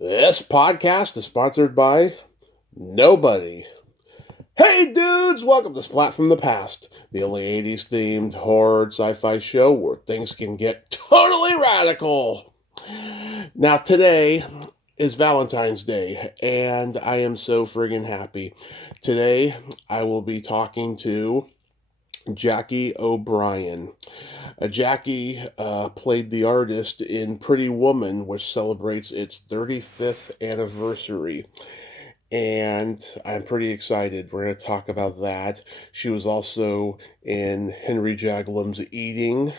This podcast is sponsored by nobody. Hey dudes, welcome to Splat from the Past, the only 80s themed horror sci-fi show where things can get totally radical. Now today is Valentine's Day, and I am so friggin' happy. Today I will be talking to Jackie O Brien. Jackie played the artist in Pretty Woman, which celebrates its 35th anniversary. And I'm pretty excited. We're going to talk about that. She was also in Henry Jaglam's Eating.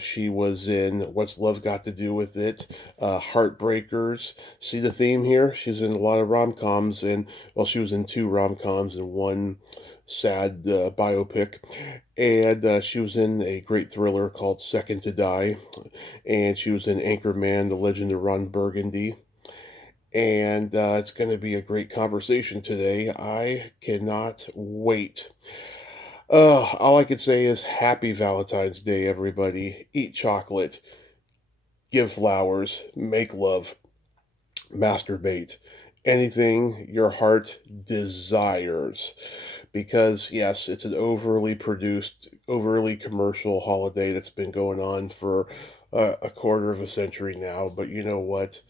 She was in What's Love Got to Do with It? Heartbreakers. See the theme here? She's in a lot of rom-coms, and well, she was in 2 rom-coms and 1 sad biopic. And she was in a great thriller called Second to Die. And she was in Anchorman, The Legend of Ron Burgundy. And it's going to be a great conversation today. I cannot wait. All I can say is happy Valentine's Day, everybody. Eat chocolate, give flowers, make love, masturbate, anything your heart desires. Because, yes, it's an overly produced, overly commercial holiday that's been going on for a quarter of a century now. But you know what?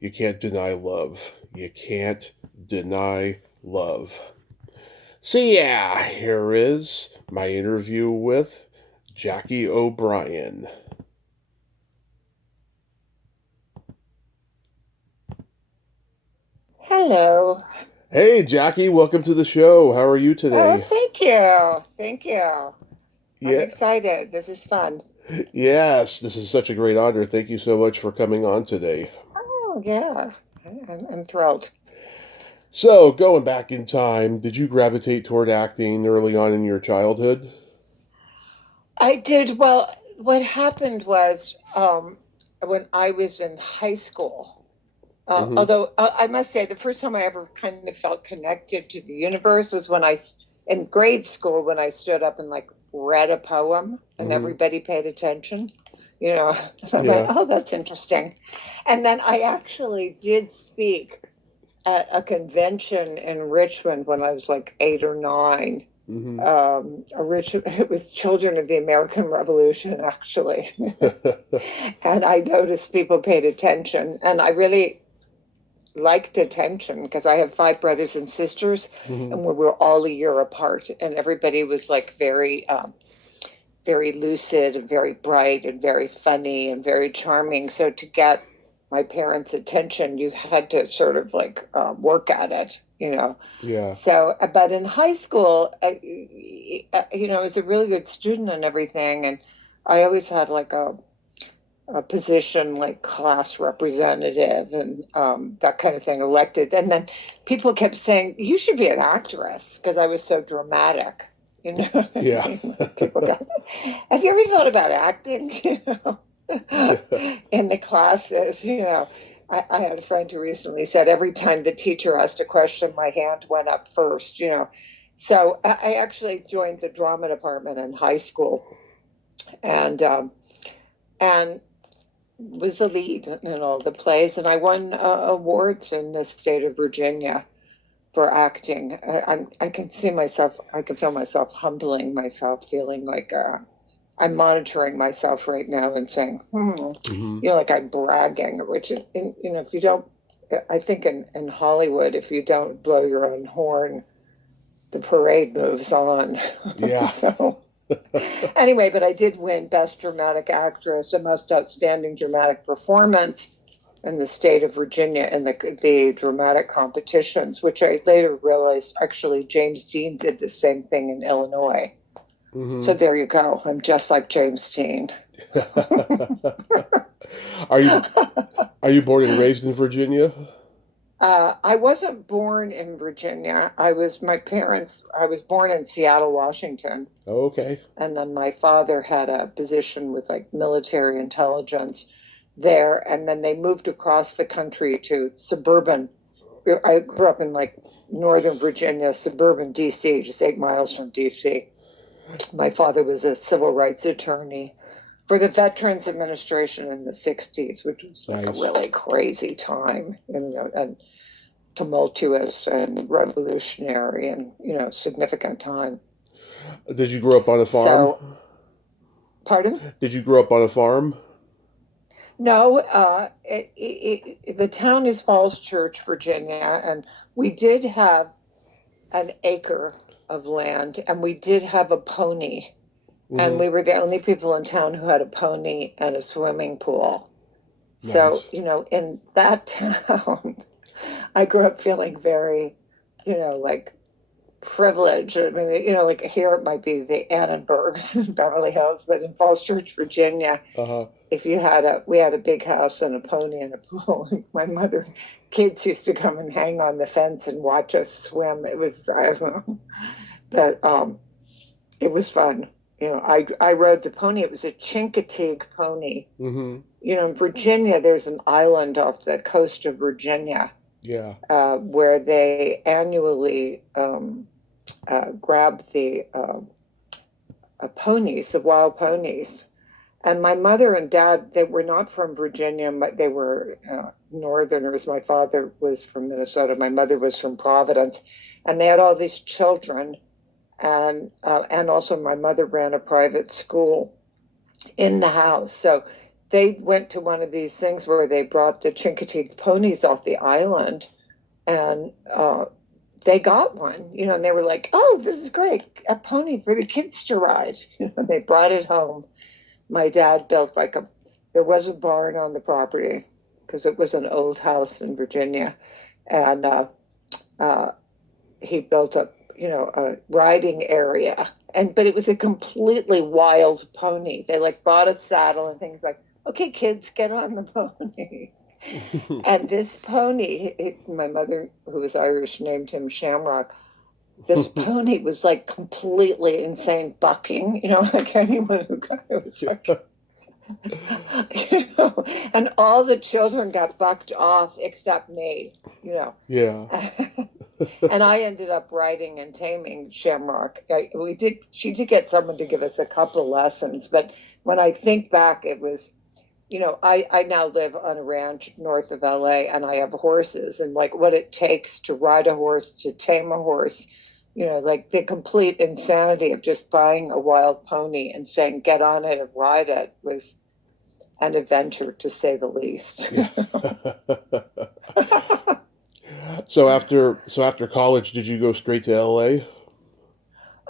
You can't deny love. You can't deny love. So yeah, here is my interview with Jackie O Brien. Hello. Hey Jackie, welcome to the show. How are you Oh, today? thank you. Thank you. I'm Yeah, excited. This is fun. yes, this is such a great honor. Thank you so much for coming on today. Oh, yeah. I'm thrilled. So, going back in time, did you gravitate toward acting early on in your childhood? I did well. What happened was when I was in high school, Mm-hmm. although I must say the first time I ever kind of felt connected to the universe was in grade school, when I stood up and like read a poem and Mm-hmm. everybody paid attention. You know, I went, Yeah. oh, that's interesting. And then I actually did speak at a convention in Richmond when I was like 8 or 9. Mm-hmm. It was Children of the American Revolution, actually. And I noticed people paid attention. And I really liked attention because I have 5 brothers and sisters, Mm-hmm. and we were all a year apart. And everybody was like very lucid and very bright and very funny and very charming. So to get my parents' attention, you had to sort of like work at it. Yeah. So, but in high school, I was a really good student and everything, and I always had like a position like class representative and that kind of thing elected. And then people kept saying, you should be an actress because I was so dramatic. You know what I Yeah. mean? Like people go, have you ever thought about acting? In the classes, I had a friend who recently said every time the teacher asked a question, my hand went up first. So I actually joined the drama department in high school, and was the lead in all the plays, and I won awards in the state of Virginia for acting. I can see myself, I can feel myself humbling myself, feeling like I'm monitoring myself right now and saying, Mm-hmm. like I'm bragging, which, if you don't, I think in Hollywood, if you don't blow your own horn, the parade moves on. Yeah. So anyway, but I did win Best Dramatic Actress and Most Outstanding Dramatic Performance in the state of Virginia in the dramatic competitions, which I later realized actually James Dean did the same thing in Illinois. So Mm-hmm. there you go. I'm just like James Dean. Are you are you born and raised in Virginia? I wasn't born in Virginia. I was born in Seattle, Washington. Okay. And then my father had a position with like military intelligence there. And then they moved across the country to suburban. I grew up in like Northern Virginia, suburban DC, just 8 miles from DC. My father was a civil rights attorney. for the Veterans Administration in the 60s, which was like a Nice. really crazy time and tumultuous and revolutionary and, significant time. Did you grow up on a farm? So, pardon? Did you grow up on a farm? No, the town is Falls Church, Virginia, and we did have an acre of land, and we did have a pony, and Mm-hmm. we were the only people in town who had a pony and a swimming pool. So, Nice. in that town, I grew up feeling very, like privilege. I mean, like here it might be the Annenbergs in Beverly Hills, but in Falls Church, Virginia, Uh-huh. if we had a big house and a pony and a pool. My mother, kids used to come and hang on the fence and watch us swim. It was, I don't know, but it was fun. I rode the pony. It was a Chincoteague pony. Mm-hmm. In Virginia, there's an island off the coast of Virginia Yeah. where they annually grab the ponies, the wild ponies. And my mother and dad, they were not from Virginia, but they were Northerners. My father was from Minnesota. My mother was from Providence. And they had all these children. And also my mother ran a private school in the house. So they went to one of these things where they brought the Chincoteague ponies off the island and they got one, and they were like, oh, this is great, a pony for the kids to ride. They brought it home. My dad built there was a barn on the property because it was an old house in Virginia. And uh, he built a riding area. But it was a completely wild pony. They like bought a saddle and things like, okay, kids, get on the pony. And this pony, my mother, who was Irish, named him Shamrock. This pony was like completely insane bucking, like anyone who got it was like, and all the children got bucked off except me. Yeah. And I ended up riding and taming Shamrock. She did get someone to give us a couple lessons, but when I think back, it was, I now live on a ranch north of LA and I have horses and like what it takes to ride a horse, to tame a horse, like the complete insanity of just buying a wild pony and saying, get on it and ride it was an adventure to say the least. Yeah. So after college, did you go straight to LA?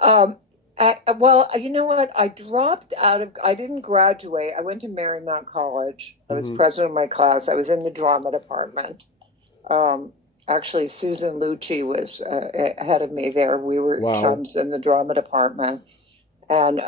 Well, you know what? I didn't graduate. I went to Marymount College. I was Mm-hmm. president of my class. I was in the drama department. Um, Actually, Susan Lucci was ahead of me there. We were Wow. chums in the drama department. And,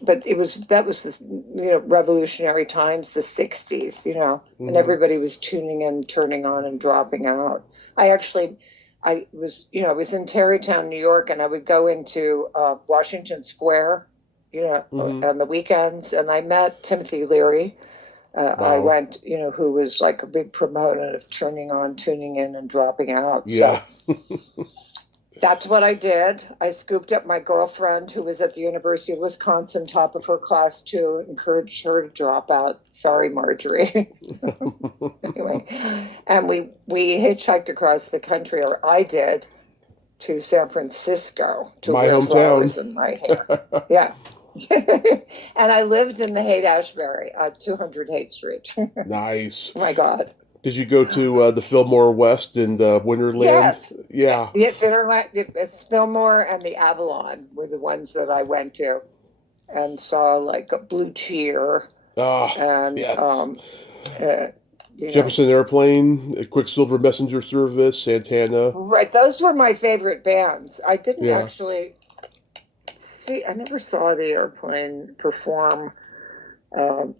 but that was this, revolutionary times, the 60s, and Mm-hmm. everybody was tuning in, turning on and dropping out. I actually, I was in Tarrytown, New York, and I would go into Washington Square, Mm-hmm. on the weekends, and I met Timothy Leary. I Wow. went, who was like a big proponent of turning on, tuning in, and dropping out. Yeah. So that's what I did. I scooped up my girlfriend who was at the University of Wisconsin, top of her class too, encouraged her to drop out. Sorry, Marjorie. Anyway, and we hitchhiked across the country, or I did, to San Francisco to My wear hometown. flowers in my hair. Yeah. And I lived in the Haight-Ashbury at 200 Haight Street. Oh Nice. my God. Did you go to the Fillmore West and Winterland? Yes. Yeah. It's Fillmore and the Avalon were the ones that I went to and saw like a Blue Cheer Ah, and yes. uh, you know Jefferson Airplane, Quicksilver Messenger Service, Santana. right, those were my favorite bands. I didn't Yeah. actually I never saw the Airplane perform. Um,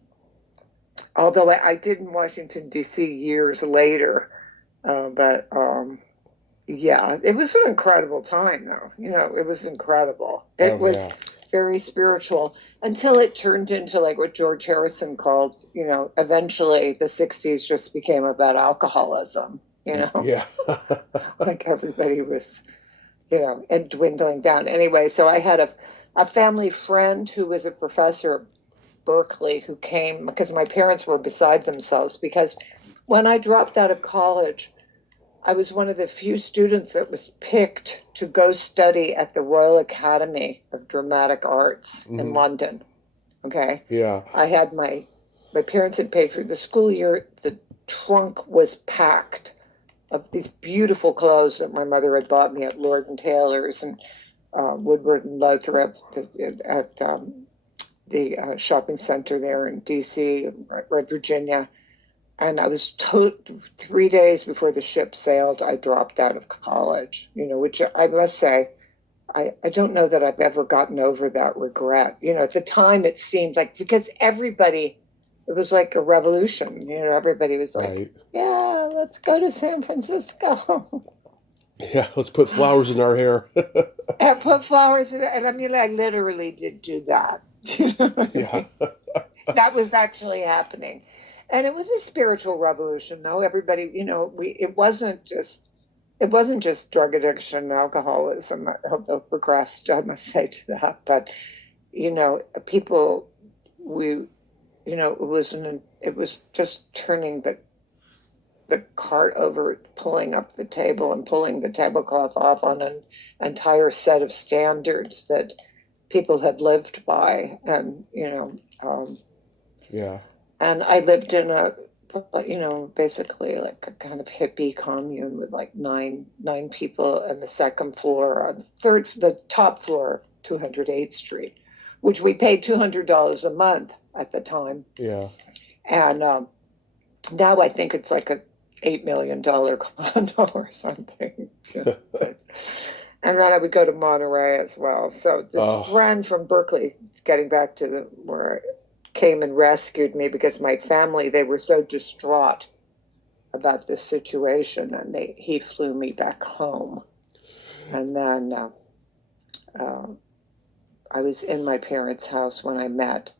Although I did in Washington D.C. years later, but yeah, it was an incredible time, though. It was incredible. It Oh was yeah. very spiritual until it turned into like what George Harrison called, eventually the 60s just became about alcoholism, Yeah. like everybody was, and dwindling down. Anyway, so I had a family friend who was a professor Berkeley who came because my parents were beside themselves because when I dropped out of college, I was one of the few students that was picked to go study at the Royal Academy of Dramatic Arts in Hmm. London. Okay. Yeah. I had my parents had paid for the school year. The trunk was packed of these beautiful clothes that my mother had bought me at Lord and Taylor's and Woodward and Lothrop at the shopping center there in D.C., right, Virginia. And I was 3 days before the ship sailed, I dropped out of college, which I must say, I don't know that I've ever gotten over that regret. At the time it seemed like because it was like a revolution. Everybody was like, Right. yeah, let's go to San Francisco. Yeah. Let's put flowers in our hair. And put flowers in it. And I mean, I literally did do that. You know what I Yeah. mean? That was actually happening. And it was a spiritual revolution, though. Everybody, it wasn't just drug addiction and alcoholism, although progressed, I must say to that. But, people we it was just turning the cart over, pulling up the table and pulling the tablecloth off on an entire set of standards that people had lived by. And, Yeah. and I lived in basically like a kind of hippie commune with like nine people on the second floor, on the top floor of 208th Street, which we paid $200 a month at the time. Yeah. And now I think it's like a $8 million condo or something. And then I would go to Monterey as well. So this Oh. friend from Berkeley, getting back to where came and rescued me because my family, they were so distraught about this situation, and he flew me back home. And then uh, I was in my parents' house when I met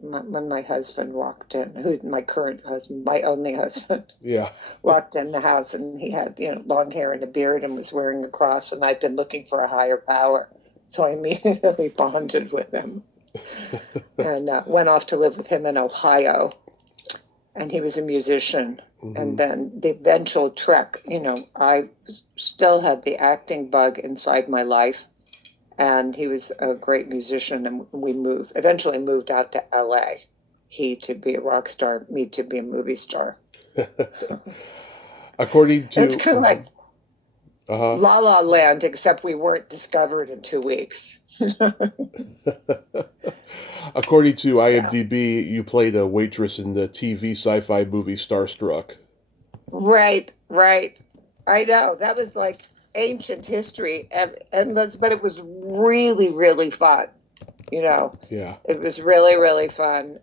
when my husband walked in, who's my current husband, my only husband, Yeah. walked in the house, and he had long hair and a beard and was wearing a cross, and I'd been looking for a higher power, so I immediately bonded with him and went off to live with him in Ohio. And he was a musician. And Hmm. then the eventual trek, I still had the acting bug inside my life. And he was a great musician. And we eventually moved out to LA. He to be a rock star, me to be a movie star. According It's to. kind of like Uh La La Land, except we weren't discovered in 2 weeks. huh. According to Yeah. IMDb, you played a waitress in the TV sci-fi movie Starstruck. Right, right. I know. That was like ancient history. But it was really, really fun. You know, Yeah. it was really, really fun.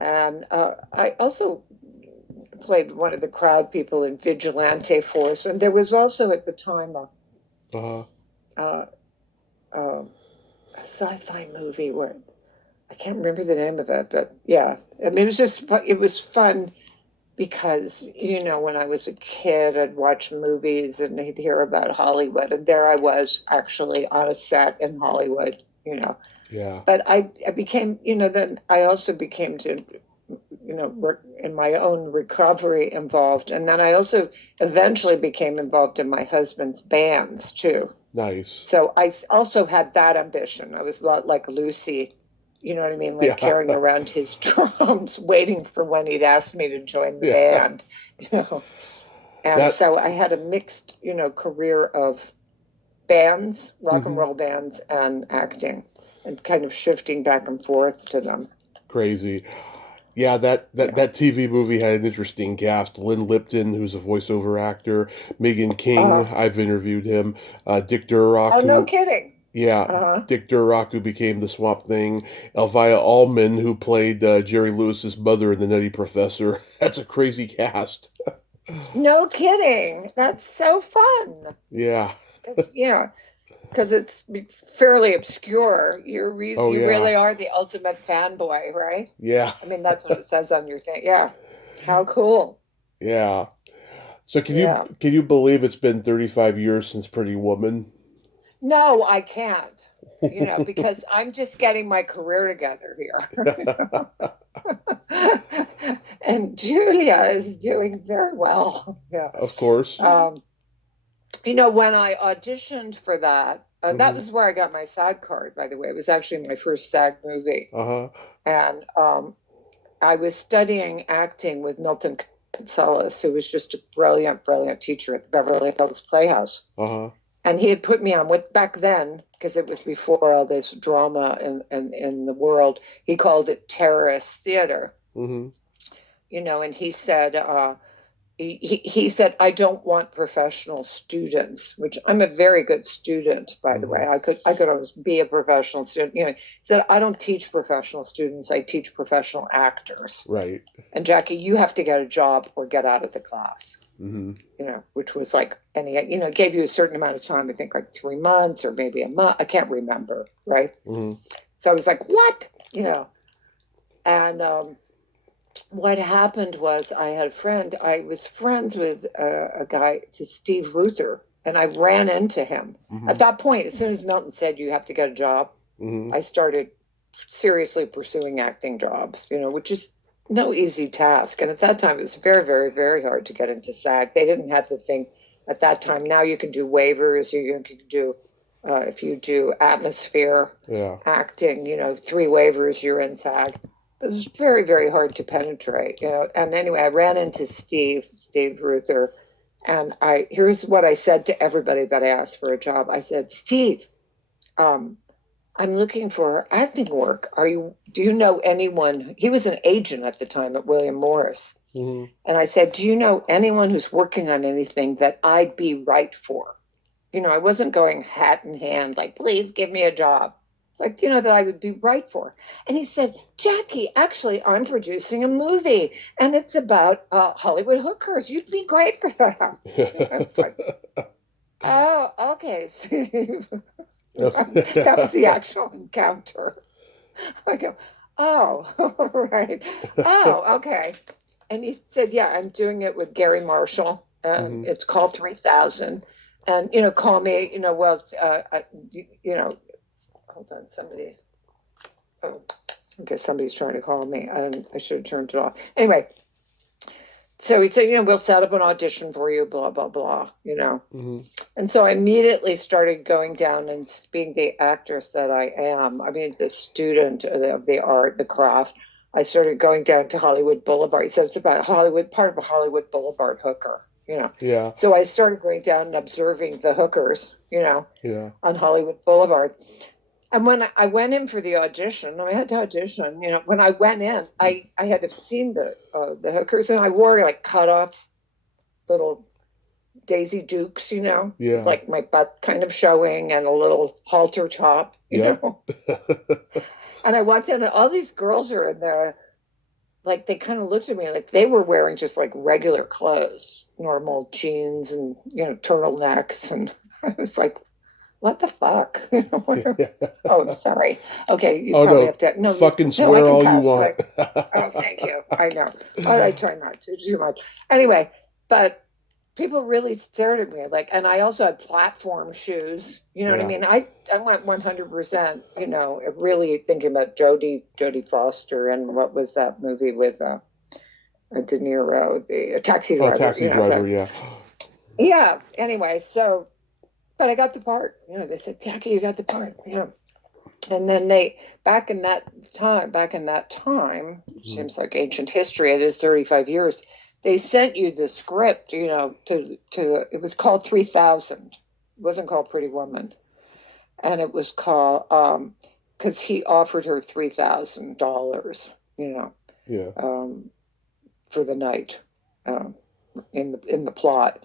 And I also played one of the crowd people in Vigilante Force. And there was also at the time Uh huh. a, a, a sci-fi movie where I can't remember the name of it, but yeah, I mean, it was fun because, when I was a kid, I'd watch movies and I'd hear about Hollywood, and there I was actually on a set in Hollywood. Yeah. But I became, then I also became to, in my own recovery involved. And then I also eventually became involved in my husband's bands too. Nice. So I also had that ambition. I was a lot like Lucy, you know what I mean? Like Yeah. carrying around his drums, waiting for when he'd ask me to join the Yeah. band, you know. And That. so I had a mixed, career of bands, rock and Hmm. roll bands, and acting, and kind of shifting back and forth to them. Crazy. Yeah, Yeah. that TV movie had an interesting cast. Lynn Lipton, who's a voiceover actor. Megan King, Uh, I've interviewed him. Dick Durock, oh, no who, kidding. yeah, Uh, Dick Durock, who became the Swamp Thing. Elvira Allman, who played Jerry Lewis's mother in The Nutty Professor. That's a crazy cast. no kidding. That's so fun. Yeah. Because, because it's fairly obscure. Oh, You yeah. really are the ultimate fanboy, right? Yeah. I mean, that's what it says on your thing. Yeah. How cool. Yeah. So Yeah. can you believe it's been 35 years since Pretty Woman? No, I can't. because I'm just getting my career together here. And Julia is doing very well. Yeah. Of course. Um, when I auditioned for that, that Hmm. was where I got my SAG card, by the way. It was actually my first SAG movie. Uh-huh. And I was studying acting with Milton Consolis, who was just a brilliant, brilliant teacher at the Beverly Hills Playhouse. Uh-huh. And he had put me on what back then, because it was before all this drama in the world, he called it terrorist theater. Hmm. And he said, he said, I don't want professional students, which I'm a very good student, by the Hmm. way. I could always be a professional student. He said, I don't teach professional students, I teach professional actors. Right. And Jackie, you have to get a job or get out of the class. Hmm. Which was like gave you a certain amount of time, I think like 3 months or maybe a month. I can't remember, right? Hmm. So I was like, what? And what happened was I had a friend. I was friends with a guy, Steve Ruther, and I ran into him. At Hmm. that point, as soon as Milton said you have to get a job, Hmm. I started seriously pursuing acting jobs, which is no easy task. And at that time, it was very, very, very hard to get into SAG. They didn't have the thing at that time. Now you can do waivers, you can do, if you do atmosphere Yeah. acting, 3 waivers, you're in SAG. It was very, very hard to penetrate. And anyway, I ran into Steve Ruther, and here's what I said to everybody that I asked for a job. I said, Steve, um, I'm looking for acting work. Do you know anyone? He was an agent at the time at William Morris. Hmm. And I said, do you know anyone who's working on anything that I'd be right for? I wasn't going hat in hand, like, please give me a job. It's like, that I would be right for. And he said, Jackie, actually, I'm producing a movie and it's about Hollywood hookers. You'd be great for that. It's like, oh, okay, Steve. That was the actual encounter. I go, oh, right. Oh, okay. And he said, yeah, I'm doing it with Gary Marshall. Hmm. It's called 3000. And, call me, hold on, oh, okay, somebody's trying to call me. I should have turned it off. Anyway, so he said, we'll set up an audition for you, blah, blah, blah. Hmm. And so I immediately started going down and being the actress that I am. I mean, the student of the art, the craft. I started going down to Hollywood Boulevard. So it's about Hollywood, part of a Hollywood Boulevard hooker. Yeah. So I started going down and observing the hookers, Yeah. on Hollywood Boulevard. And when I went in for the audition, I had to audition. When I went in, I had to have seen the hookers, and I wore like cut off little Daisy Dukes, with Yeah. like my butt kind of showing and a little halter top, you Yep. know. And I walked in and all these girls are in there, like they kind of looked at me like they were wearing just like regular clothes, normal jeans and turtlenecks, and I was like, what the fuck? Oh, I'm sorry. Okay, you Oh probably no. have to. No, Fucking no, I swear can all you pass, want. right? Oh, thank you. I know. Oh, I try not to too much. Anyway, but people really stared at me like, and I also had platform shoes. You know what I Yeah. mean? I went 100%. Really thinking about Jodie Foster and what was that movie with De Niro, the Taxi Oh, Driver. taxi driver, yeah. Yeah. Anyway, so but I got the part. They said, Jackie, you got the part. Yeah. And then back in that time, which Mhm. seems like ancient history, it is 35 years, they sent you the script, it was called 3000. It wasn't called Pretty Woman. And it was called, because he offered her $3,000, Yeah. um, for the night. Um, in the plot.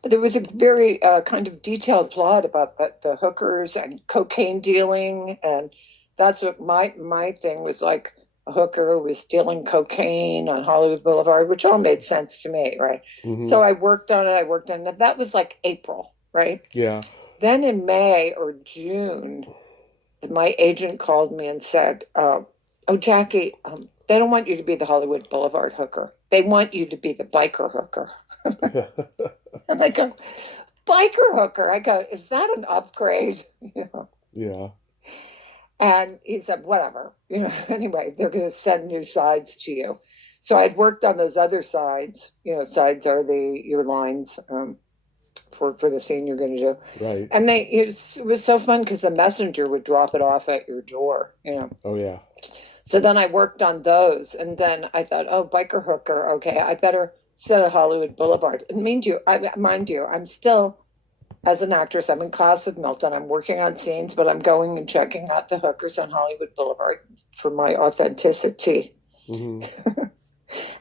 But there was a very kind of detailed plot about the hookers and cocaine dealing, and that's what my thing was like. A hooker was stealing cocaine on Hollywood Boulevard, which all made sense to me, right? Hmm. So I worked on it. I worked on it. That was like April, right? Yeah. Then in May or June, my agent called me and said, "Oh, Jackie, they don't want you to be the Hollywood Boulevard hooker. They want you to be the biker hooker." And I go, biker hooker. I go, is that an upgrade? Yeah. And he said, whatever, anyway, they're going to send new sides to you. So I'd worked on those other sides. Sides are your lines for the scene you're going to do. Right. And it was so fun because the messenger would drop it off at your door. Oh, yeah. So then I worked on those. And then I thought, oh, biker hooker. Okay, I better set a Hollywood Boulevard. And mind you, I'm still, as an actress, I'm in class with Milton. I'm working on scenes, but I'm going and checking out the hookers on Hollywood Boulevard for my authenticity. Mm-hmm.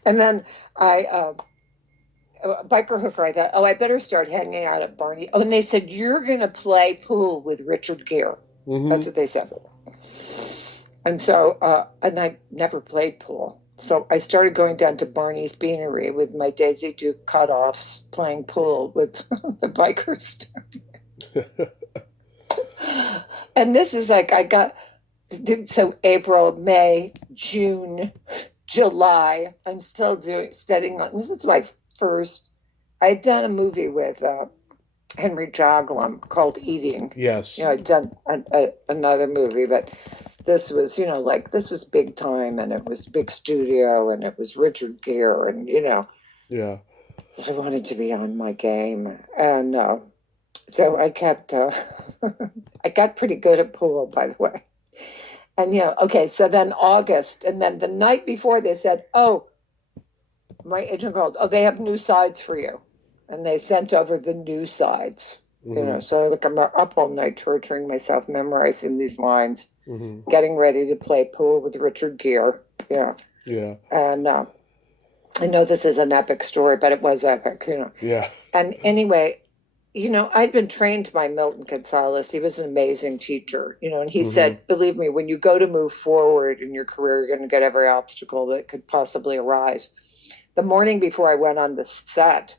And then biker hooker, I thought, oh, I better start hanging out at Barney. Oh, and they said, you're going to play pool with Richard Gere. Mm-hmm. That's what they said. And so, and I never played pool. So I started going down to Barney's Beanery with my Daisy Duke cutoffs, playing pool with the bikers. And this is like, so April, May, June, July, I'm still studying. This is my first, I'd done a movie with Henry Jaglom called Eating. Yes. I'd done another movie, but this was, this was big time, and it was big studio, and it was Richard Gere, and, Yeah. so I wanted to be on my game. And so I kept, I got pretty good at pool, by the way. And, okay, so then August, and then the night before they said, oh, my agent called, oh, they have new sides for you. And they sent over the new sides, Mm-hmm. So like I'm up all night torturing myself, memorizing these lines, Mm-hmm. getting ready to play pool with Richard Gere. Yeah. Yeah. And I know this is an epic story, but it was epic, Yeah. And anyway, I'd been trained by Milton Gonzalez. He was an amazing teacher, and he said, believe me, when you go to move forward in your career, you're going to get every obstacle that could possibly arise. The morning before I went on the set,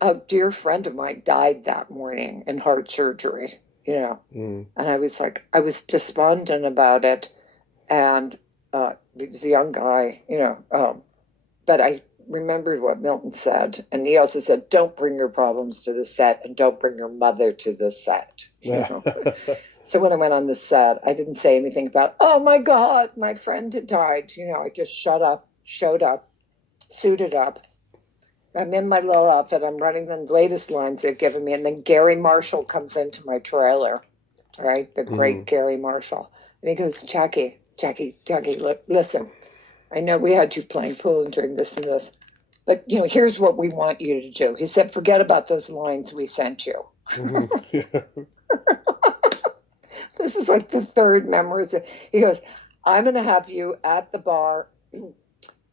a dear friend of mine died that morning in heart surgery, Mm. and I was despondent about it. And he was a young guy, but I remembered what Milton said. And he also said, don't bring your problems to the set, and don't bring your mother to the set. So when I went on the set, I didn't say anything about, oh my God, my friend had died. I just showed up, suited up. I'm in my little outfit. I'm running the latest lines they've given me. And then Gary Marshall comes into my trailer, right? The great Gary Marshall. And he goes, Jackie, look, listen, I know we had you playing pool and doing this and this, but, here's what we want you to do. He said, forget about those lines we sent you. Mm-hmm. This is like the third memory. He goes, I'm going to have you at the bar,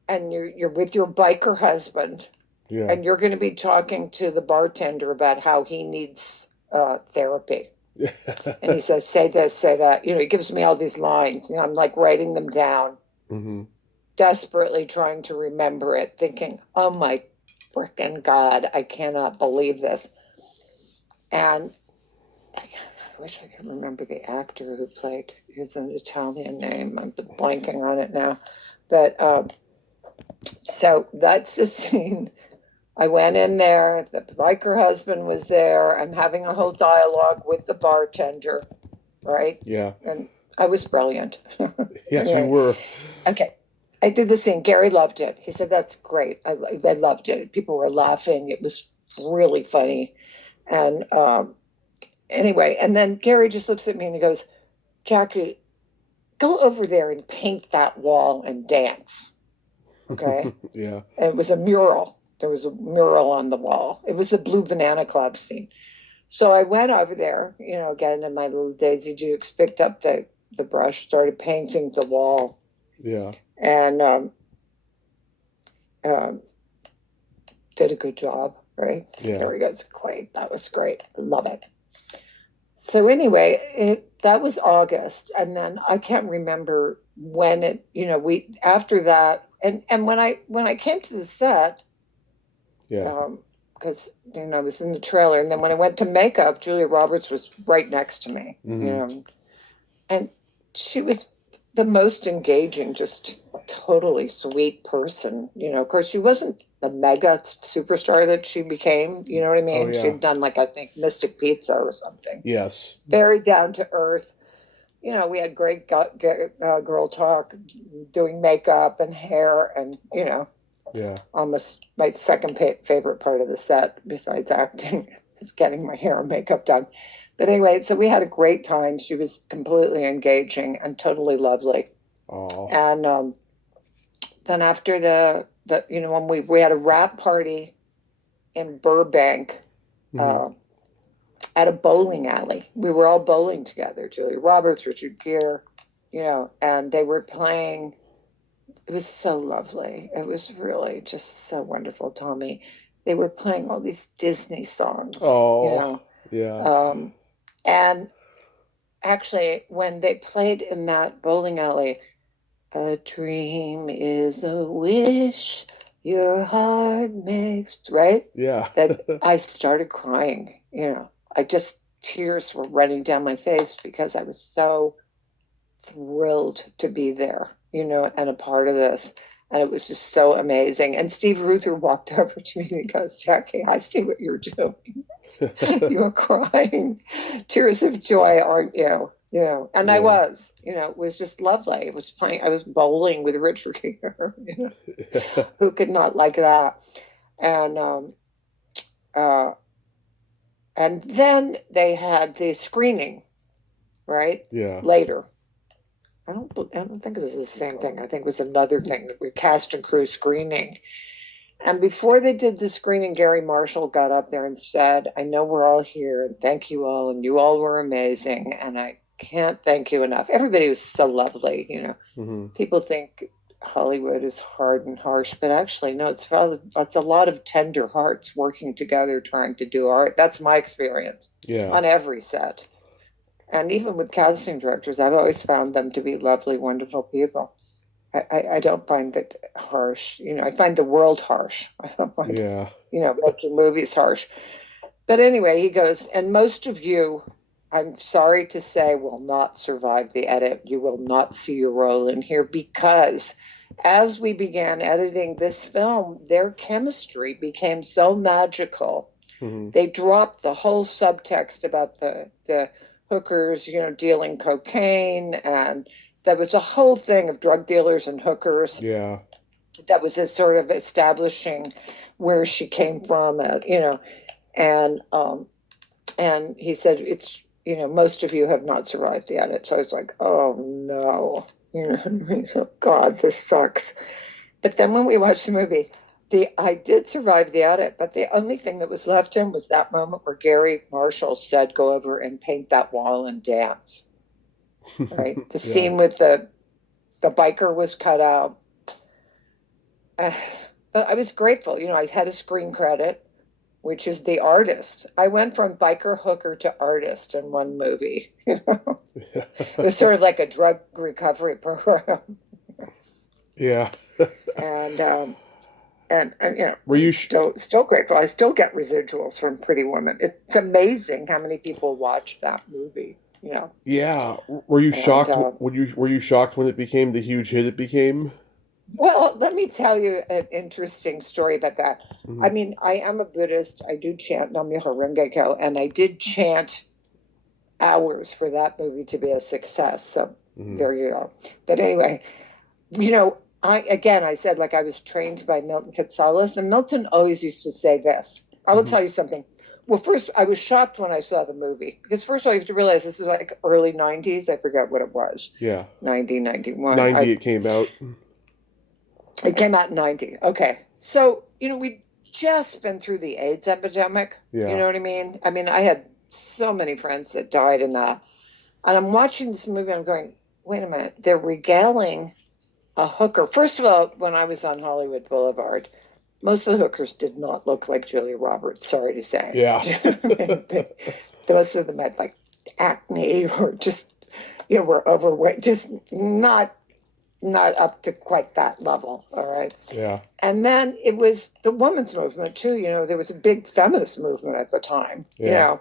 and you're with your biker husband. Yeah. And you're going to be talking to the bartender about how he needs therapy. And he says, say this, say that. He gives me all these lines. I'm like writing them down, Mm-hmm. desperately trying to remember it, thinking, oh my freaking God, I cannot believe this. And I wish I could remember the actor who played. He's an Italian name. I'm blanking on it now. But so that's the scene. I went in there, the biker husband was there. I'm having a whole dialogue with the bartender, right? Yeah. And I was brilliant. Yes, Anyway. you were. Okay. I did the scene. Gary loved it. He said, that's great. I loved it. People were laughing. It was really funny. And anyway, and then Gary just looks at me and he goes, Jackie, go over there and paint that wall and dance. Okay? Yeah. And it was a mural. There was a mural on the wall. It was the Blue Banana Club scene. So I went over there, again, in my little Daisy Dukes, picked up the brush, started painting the wall. Yeah. And did a good job, right? Yeah. There he goes. Great. That was great. I love it. So anyway, that was August. And then I can't remember when after that, and when I came to the set, Yeah. Because I was in the trailer, and then when I went to makeup, Julia Roberts was right next to me, and she was the most engaging, just totally sweet person. Of course, she wasn't the mega superstar that she became. You know what I mean? Oh, yeah. She'd done I think Mystic Pizza or something. Yes. Very down to earth, we had great girl talk, doing makeup and hair, and Yeah. almost my second favorite part of the set besides acting is getting my hair and makeup done. But anyway, so we had a great time. She was completely engaging and totally lovely. Oh. And then after when we had a wrap party in Burbank, Hmm. uh, at a bowling alley. We were all bowling together, Julia Roberts, Richard Gere, and they were playing. It was so lovely. It was really just so wonderful, Tommy. They were playing all these Disney songs, Oh. Yeah. and actually, when they played in that bowling alley, a dream is a wish your heart makes, right? Yeah. That I started crying, I just, tears were running down my face because I was so thrilled to be there, and a part of this. And it was just so amazing. And Steve Ruther walked over to me and he goes, Jackie, I see what you're doing. You're crying tears of joy, aren't you? And I Yeah. was, it was just lovely. It was playing, I was bowling with Richard Gere, who could not like that? And uh, and then they had the screening, right? Yeah. Later. I don't think it was the same thing. I think it was another thing that we cast and crew screening. And before they did the screening, Gary Marshall got up there and said, I know we're all here, and thank you all, and you all were amazing, and I can't thank you enough. Everybody was so lovely. Hmm. People think Hollywood is hard and harsh, but actually, no, it's a lot of tender hearts working together trying to do art. That's my experience Yeah. on every set. And even with casting directors, I've always found them to be lovely, wonderful people. I don't find that harsh. I find the world harsh. I don't find, Yeah. making movies harsh. But anyway, he goes, and most of you, I'm sorry to say, will not survive the edit. You will not see your role in here because as we began editing this film, their chemistry became so magical. Hmm. They dropped the whole subtext about the hookers, dealing cocaine, and there was a whole thing of drug dealers and hookers Yeah. that was a sort of establishing where she came from, and he said it's most of you have not survived the edit. So I was like, oh no, oh, God, this sucks. But then when we watched the movie, the I did survive the edit, but the only thing that was left in was that moment where Gary Marshall said, "Go over and paint that wall and dance." Right, the Yeah. scene with the biker was cut out. Uh, but I was grateful. I had a screen credit, which is the artist. I went from biker hooker to artist in one movie. It was sort of like a drug recovery program, Yeah. and and Were I'm you still grateful. I still get residuals from Pretty Woman. It's amazing how many people watch that movie. Yeah. Were you And shocked? Were you shocked when it became the huge hit it became? well, let me tell you an interesting story about that. Hmm. I mean, I am a Buddhist. I do chant Nam Myoho Renge Kyo, and I did chant hours for that movie to be a success. So Hmm. there you go. But anyway, I said, like, I was trained by Milton Katsalas, and Milton always used to say this. I will Hmm. tell you something. Well, first, I was shocked when I saw the movie because first of all, you have to realize this is like early '90s. I forgot what it was, Yeah. 90, 91. 90 it came out. It came out in '90. Okay, so we'd just been through the AIDS epidemic. You Yeah. know what I mean? I mean, I had so many friends that died in that, and I'm watching this movie. And I'm going, wait a minute, they're regaling a hooker. First of all, when I was on Hollywood Boulevard, most of the hookers did not look like Julia Roberts, sorry to say. Yeah. Most of them had like acne or just, were overweight, just not up to quite that level. All right. Yeah. And then it was the women's movement too. There was a big feminist movement at the time, Yeah.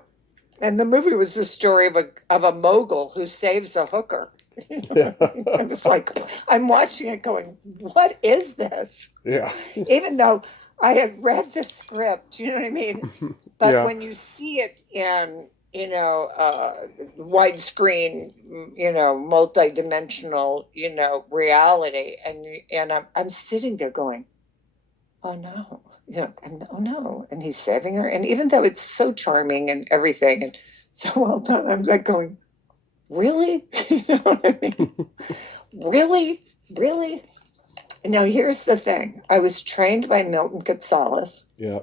and the movie was the story of a mogul who saves a hooker. Yeah. I was like, I'm watching it going, what is this? Yeah. Even though I had read the script, you know what I mean? But Yeah. when you see it widescreen, multi-dimensional, reality. And I'm sitting there going, oh no, and oh no, and he's saving her. And even though it's so charming and everything and so well done, I'm like going, really? You know what I mean? Really? Really? Now, here's the thing. I was trained by Milton Gonzalez. Yeah.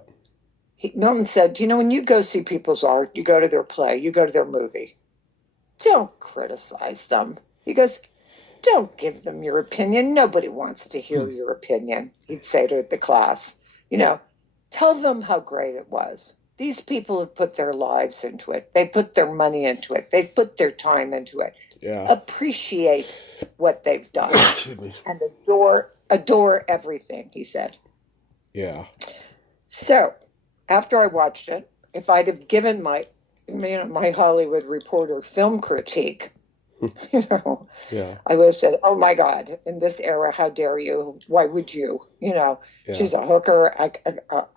Milton said, when you go see people's art, you go to their play, you go to their movie, don't criticize them. He goes, don't give them your opinion. Nobody wants to hear your opinion, he'd say to the class. Tell them how great it was. These people have put their lives into it. They put their money into it. They've put their time into it. Yeah. Appreciate what they've done and adore everything, he said. Yeah. So after I watched it, if I'd have given my Hollywood Reporter film critique, yeah. I would have said, oh my God, in this era, how dare you? Why would you? Yeah. She's a hooker.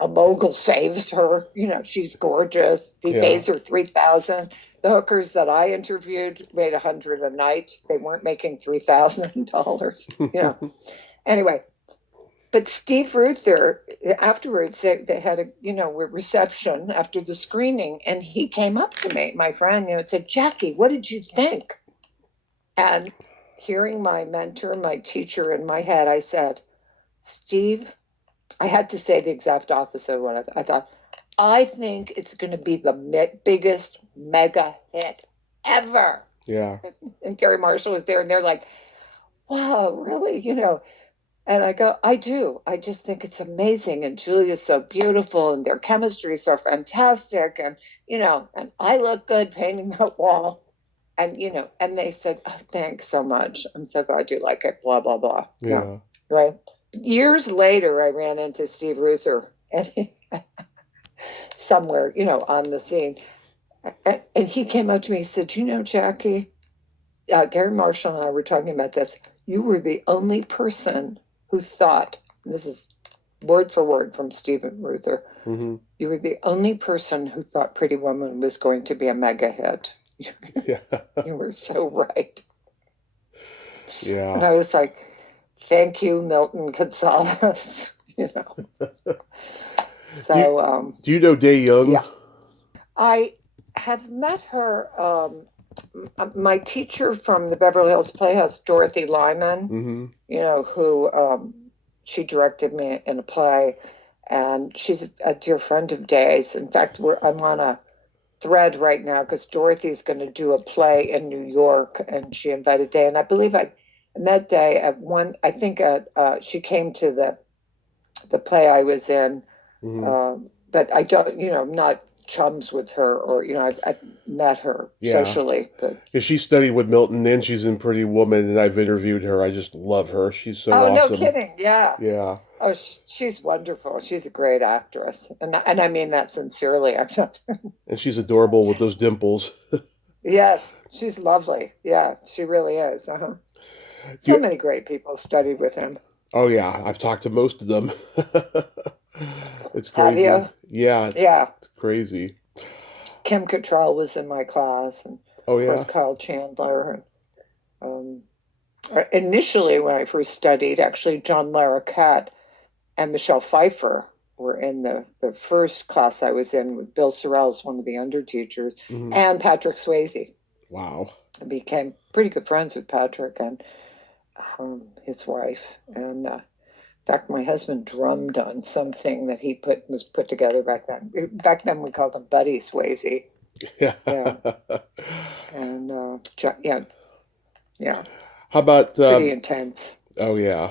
A mogul saves her. She's gorgeous. He pays her $3,000. The hookers that I interviewed made $100 a night. They weren't making $3,000. Anyway, but Steve Ruther, afterwards, they had a reception after the screening, and he came up to me, my friend, and said, Jackie, what did you think? And hearing my mentor, my teacher in my head, I said, Steve, I had to say the exact opposite of what I thought. I think it's going to be the biggest mega hit ever. Yeah. And Gary Marshall was there, and they're like, wow, really? And I go, I do. I just think it's amazing. And Julia's so beautiful, and their chemistry is so fantastic. And, and I look good painting that wall. And, and they said, oh, thanks so much. I'm so glad you like it, blah, blah, blah. Yeah. Right. Years later, I ran into Steve Ruther and somewhere, on the scene. And he came up to me and said, Jackie, Gary Marshall and I were talking about this. You were the only person who thought, this is word for word from Stephen Ruther, mm-hmm. You were the only person who thought Pretty Woman was going to be a mega hit. Yeah. You were so right. Yeah. And I was like, thank you, Milton Gonzalez. So, do you know Day Young? Yeah. I have met her. My teacher from the Beverly Hills Playhouse, Dorothy Lyman, mm-hmm. Who she directed me in a play, and she's a dear friend of Day's. In fact, I'm on a thread right now because Dorothy's going to do a play in New York, and she invited Day, and I believe I met Day at one. I think she came to the play I was in, but I don't. I'm not chums with her, or I've met her socially, but she studied with Milton, and she's in Pretty Woman, and I've interviewed her. I just love her. She's so awesome. No kidding. Yeah. Oh, she's wonderful. She's a great actress, and I mean that sincerely. I'm not. And she's adorable with those dimples. Yes, she's lovely. Yeah, she really is. So many great people studied with him. Oh yeah, I've talked to most of them. It's crazy. Have you? Yeah. It's crazy. Kim Cattrall was in my class, and of course Kyle Chandler. Initially, when I first studied, actually John Larroquette and Michelle Pfeiffer were in the first class I was in with Bill Sorrell's one of the under teachers, and Patrick Swayze. Wow. I became pretty good friends with Patrick and his wife. And in fact, my husband drummed on something that he was put together back then. Back then, we called him Buddy Swayze. Yeah. And How about pretty intense? Oh yeah.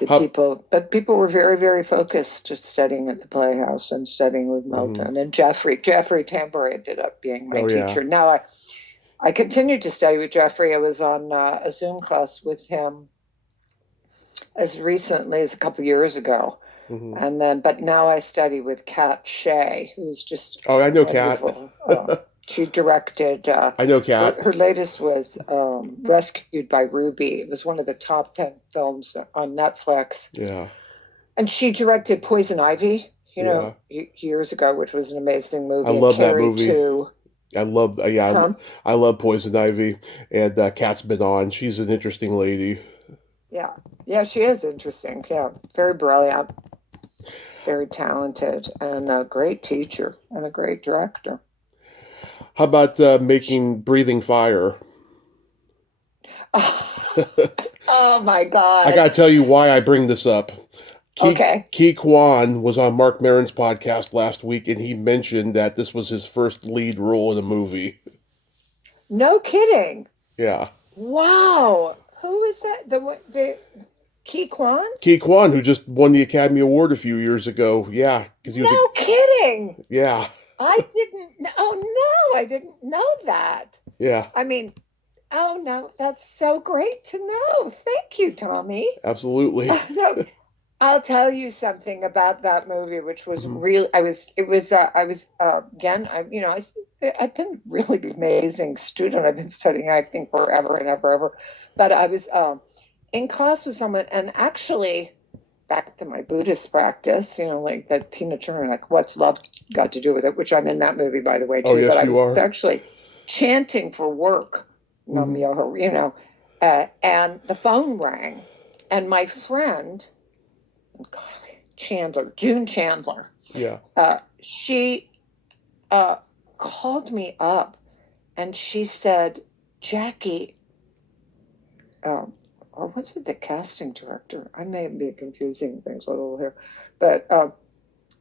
People were very, very focused, just studying at the Playhouse and studying with Milton and Jeffrey Tambor ended up being my teacher. Yeah. Now I continued to study with Jeffrey. I was on a Zoom class with him as recently as a couple years ago. But now I study with Kat Shea, who's just I know Kat. She directed. I know Kat. Her latest was Rescued by Ruby. It was one of the top 10 films on Netflix. Yeah. And she directed Poison Ivy, years ago, which was an amazing movie. I love that movie. Too. I love, Huh? I love Poison Ivy, and Kat's been on. She's an interesting lady. Yeah. Yeah, she is interesting. Yeah. Very brilliant, very talented, and a great teacher and a great director. How about Sh- making breathing fire? Oh my I God. gotta tell you why I bring this up. Okay. Ki Kwan was on Mark Maron's podcast last week, and he mentioned that this was his first lead role in a movie. No kidding. Yeah. Wow. Who is that? The Ki Kwan? Ki Kwan, who just won the Academy Award a few years ago. Yeah, because he was a, No kidding. yeah, I didn't. Oh no, I didn't know that. yeah, I mean, oh no, that's so great to know. Thank you, Tommy. absolutely. No, I'll tell you something about that movie, which was Hmm. real. I was, again, I've been a really amazing student. I've been studying acting forever and ever, ever. But I was in class with someone, and actually, back to my Buddhist practice, like the Tina Turner, like, what's love got to do with it, which I'm in that movie, by the way, Oh, too. But yes, I you was are. actually chanting for work, Nam Hmm. Myoho, and the phone rang, and my friend, June Chandler, Yeah. she uh, called me up and she said, Jackie, um, or was it the casting director? I may be confusing things a little here, but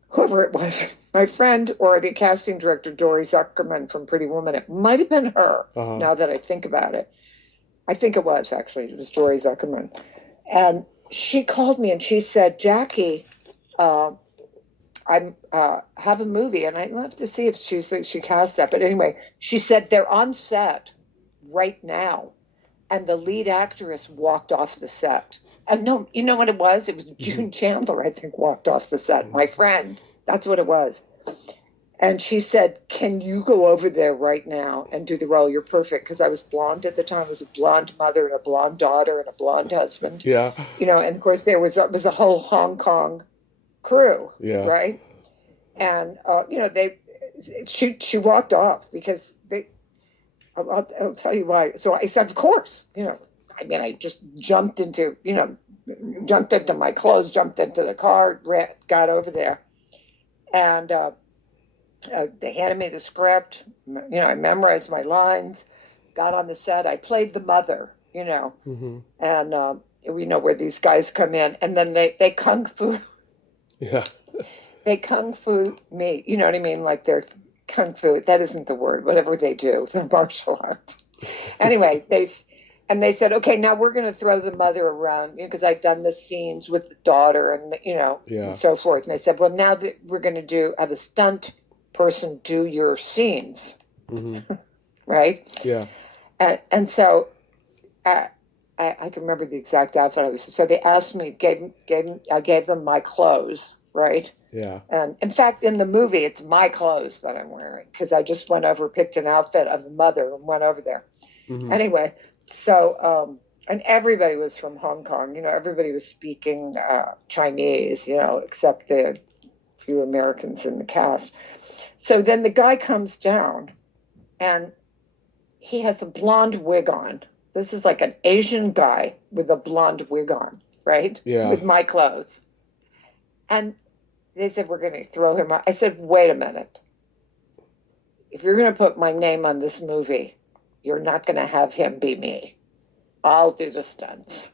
whoever it was, my friend or the casting director, Dory Zuckerman from Pretty Woman, it might have been her Uh-huh. now that I think about it. I think it was actually, it was Dory Zuckerman. And she called me and she said, Jackie, uh, I have a movie, and I have to see if she cast that. But anyway, she said they're on set right now, and the lead actress walked off the set. And no, you know what it was? It was Hmm. June Chandler, I think, walked off the set. My friend, that's what it was. And she said, "Can you go over there right now and do the role? You're perfect." Because I was blonde at the time. I was a blonde mother and a blonde daughter and a blonde husband. Yeah. And of course there was a whole Hong Kong crew, Yeah. right? And they she walked off because they I'll tell you why. So I said, of course. I mean, I just jumped into my clothes, jumped into the car, got over there, and they handed me the script. I memorized my lines, got on the set. I played the mother, Hmm. and we know where these guys come in, and then they kung fu Yeah. they kung fu me. You know what I mean? Like they're kung fu. That isn't the word. Whatever they do, the martial arts. Anyway, they said, okay, now we're going to throw the mother around because I'd done the scenes with the daughter and Yeah. so forth. And they said, well, now that we're going to have a stunt person do your scenes, Hmm. right? Yeah. And so I, I can remember the exact outfit I was. So they asked me, I gave them my clothes, right? Yeah. And in fact, in the movie, it's my clothes that I'm wearing because I just went over, picked an outfit of the mother and went over there. Hmm. Anyway, so, and everybody was from Hong Kong. Everybody was speaking Chinese, except the few Americans in the cast. So then the guy comes down and he has a blonde wig on. This is like an Asian guy with a blonde wig on, right? Yeah. With my clothes. And they said, we're going to throw him out. I said, wait a minute. If you're going to put my name on this movie, you're not going to have him be me. I'll do the stunts,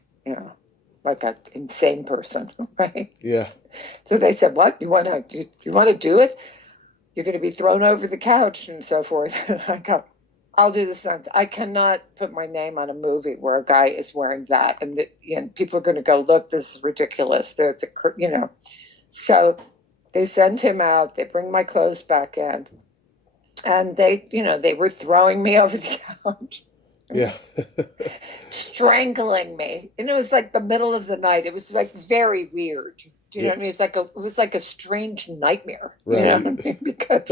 like an insane person, right? Yeah. So they said, what? You want to do it? You're going to be thrown over the couch and so forth. And I go, I'll do the stunts. I cannot put my name on a movie where a guy is wearing that. And people are going to go, look, this is ridiculous. So they send him out. They bring my clothes back in. And they were throwing me over the couch, Yeah. strangling me. And it was like the middle of the night. It was like very weird. Do you know Yeah. what I mean? It was like a strange nightmare. You know what I Right. mean? Because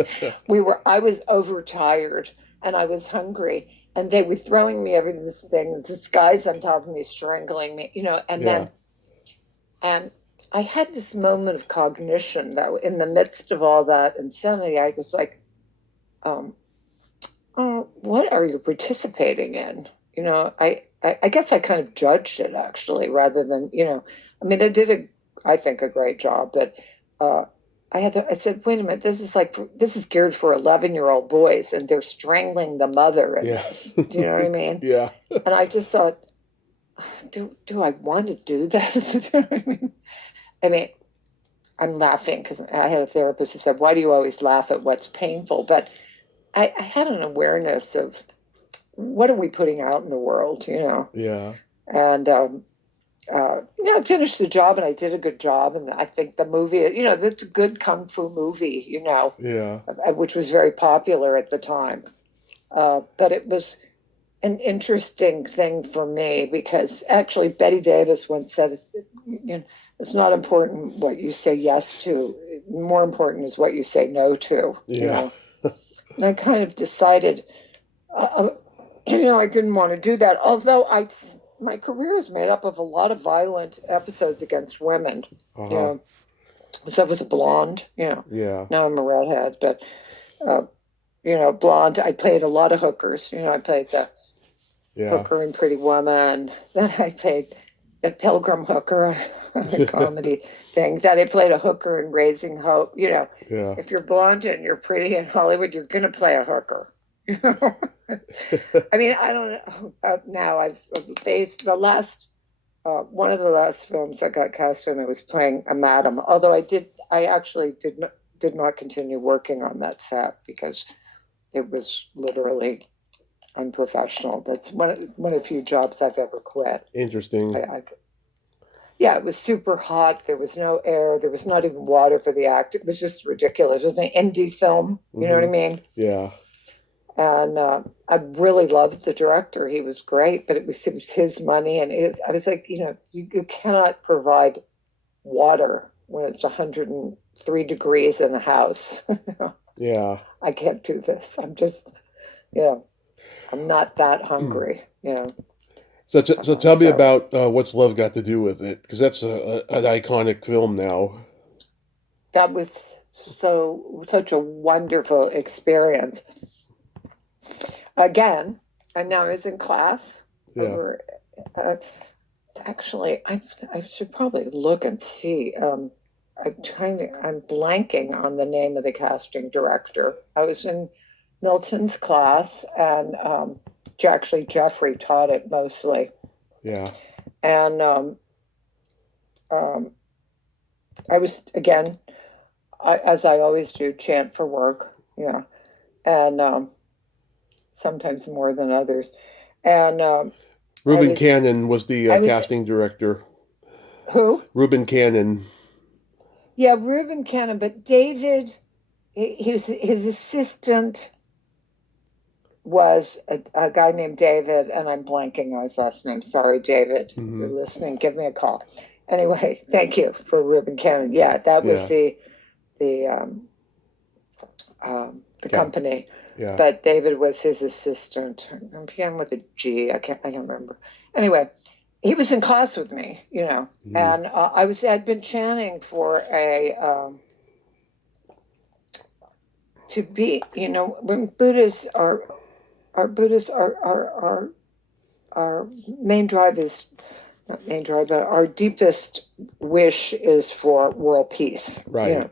I was overtired and I was hungry, and they were throwing me over this thing. This guy's on top of me, strangling me. And Yeah. then and I had this moment of cognition that in the midst of all that insanity, I was like, um, what are you participating in? I guess I kind of judged it actually, rather than, I mean, I think, a great job, but uh, I said, wait a minute, this is geared for 11-year-old boys, and they're strangling the mother in Yeah. this. Do you know what I mean? Yeah. And I just thought, do I want to do this? Do you know what I mean? I mean, I'm laughing because I had a therapist who said, why do you always laugh at what's painful? But I had an awareness of what are we putting out in the world, Yeah. and I finished the job and I did a good job, and I think the movie, that's a good kung fu movie, Yeah. which was very popular at the time. But it was an interesting thing for me because actually Betty Davis once said, it's not important what you say yes to, more important is what you say no to, Yeah. And I kind of decided, uh, I didn't want to do that. Although my career is made up of a lot of violent episodes against women. You Uh-huh. know, so I was a blonde. Yeah. Now I'm a redhead, but uh, blonde. I played a lot of hookers. I played the Yeah. hooker in Pretty Woman. Then I played the pilgrim hooker in comedy things. Then I played a hooker in Raising Hope. Yeah. If you're blonde and you're pretty in Hollywood, you're gonna play a hooker. I mean, I don't know. Now I've faced the last one of the last films I got cast in. I was playing a madam. Although I actually did not continue working on that set because it was literally unprofessional. That's one of the few jobs I've ever quit. Interesting. Yeah, it was super hot. There was no air. There was not even water for the act. It was just ridiculous. It was an indie film. You know what I Mm-hmm. mean? Yeah. And I really loved the director. He was great, but it was his money, and I was like, you cannot provide water when it's 103 degrees in a house. Yeah. I can't do this. I'm not that hungry. So tell me So about what's love got to do with it, because that's an iconic film now. that was such a wonderful experience. Again, and now I was in class Yeah. over. Uh, Actually, I should probably look and see. I'm blanking on the name of the casting director. I was in Milton's class, and actually Jeffrey taught it mostly. Yeah. And um, I was again, as I always do, chant for work. And sometimes more than others. And I Reuben was Cannon was the I was casting director. who? Reuben Cannon. Yeah, Reuben Cannon, but David. He was his assistant was a guy named David, and I'm blanking on his last name. Sorry, David. If Mm-hmm. you're listening, give me a call. Anyway, thank you for Reuben Cannon. Yeah, that was Yeah. the Yeah. company, Yeah. but David was his assistant. I began with a G. I can't remember. Anyway, he was in class with me, Mm-hmm. and I'd been chanting for a to be, when Buddhists are Buddhists our main drive is not main drive, but our deepest wish is for world peace. Right.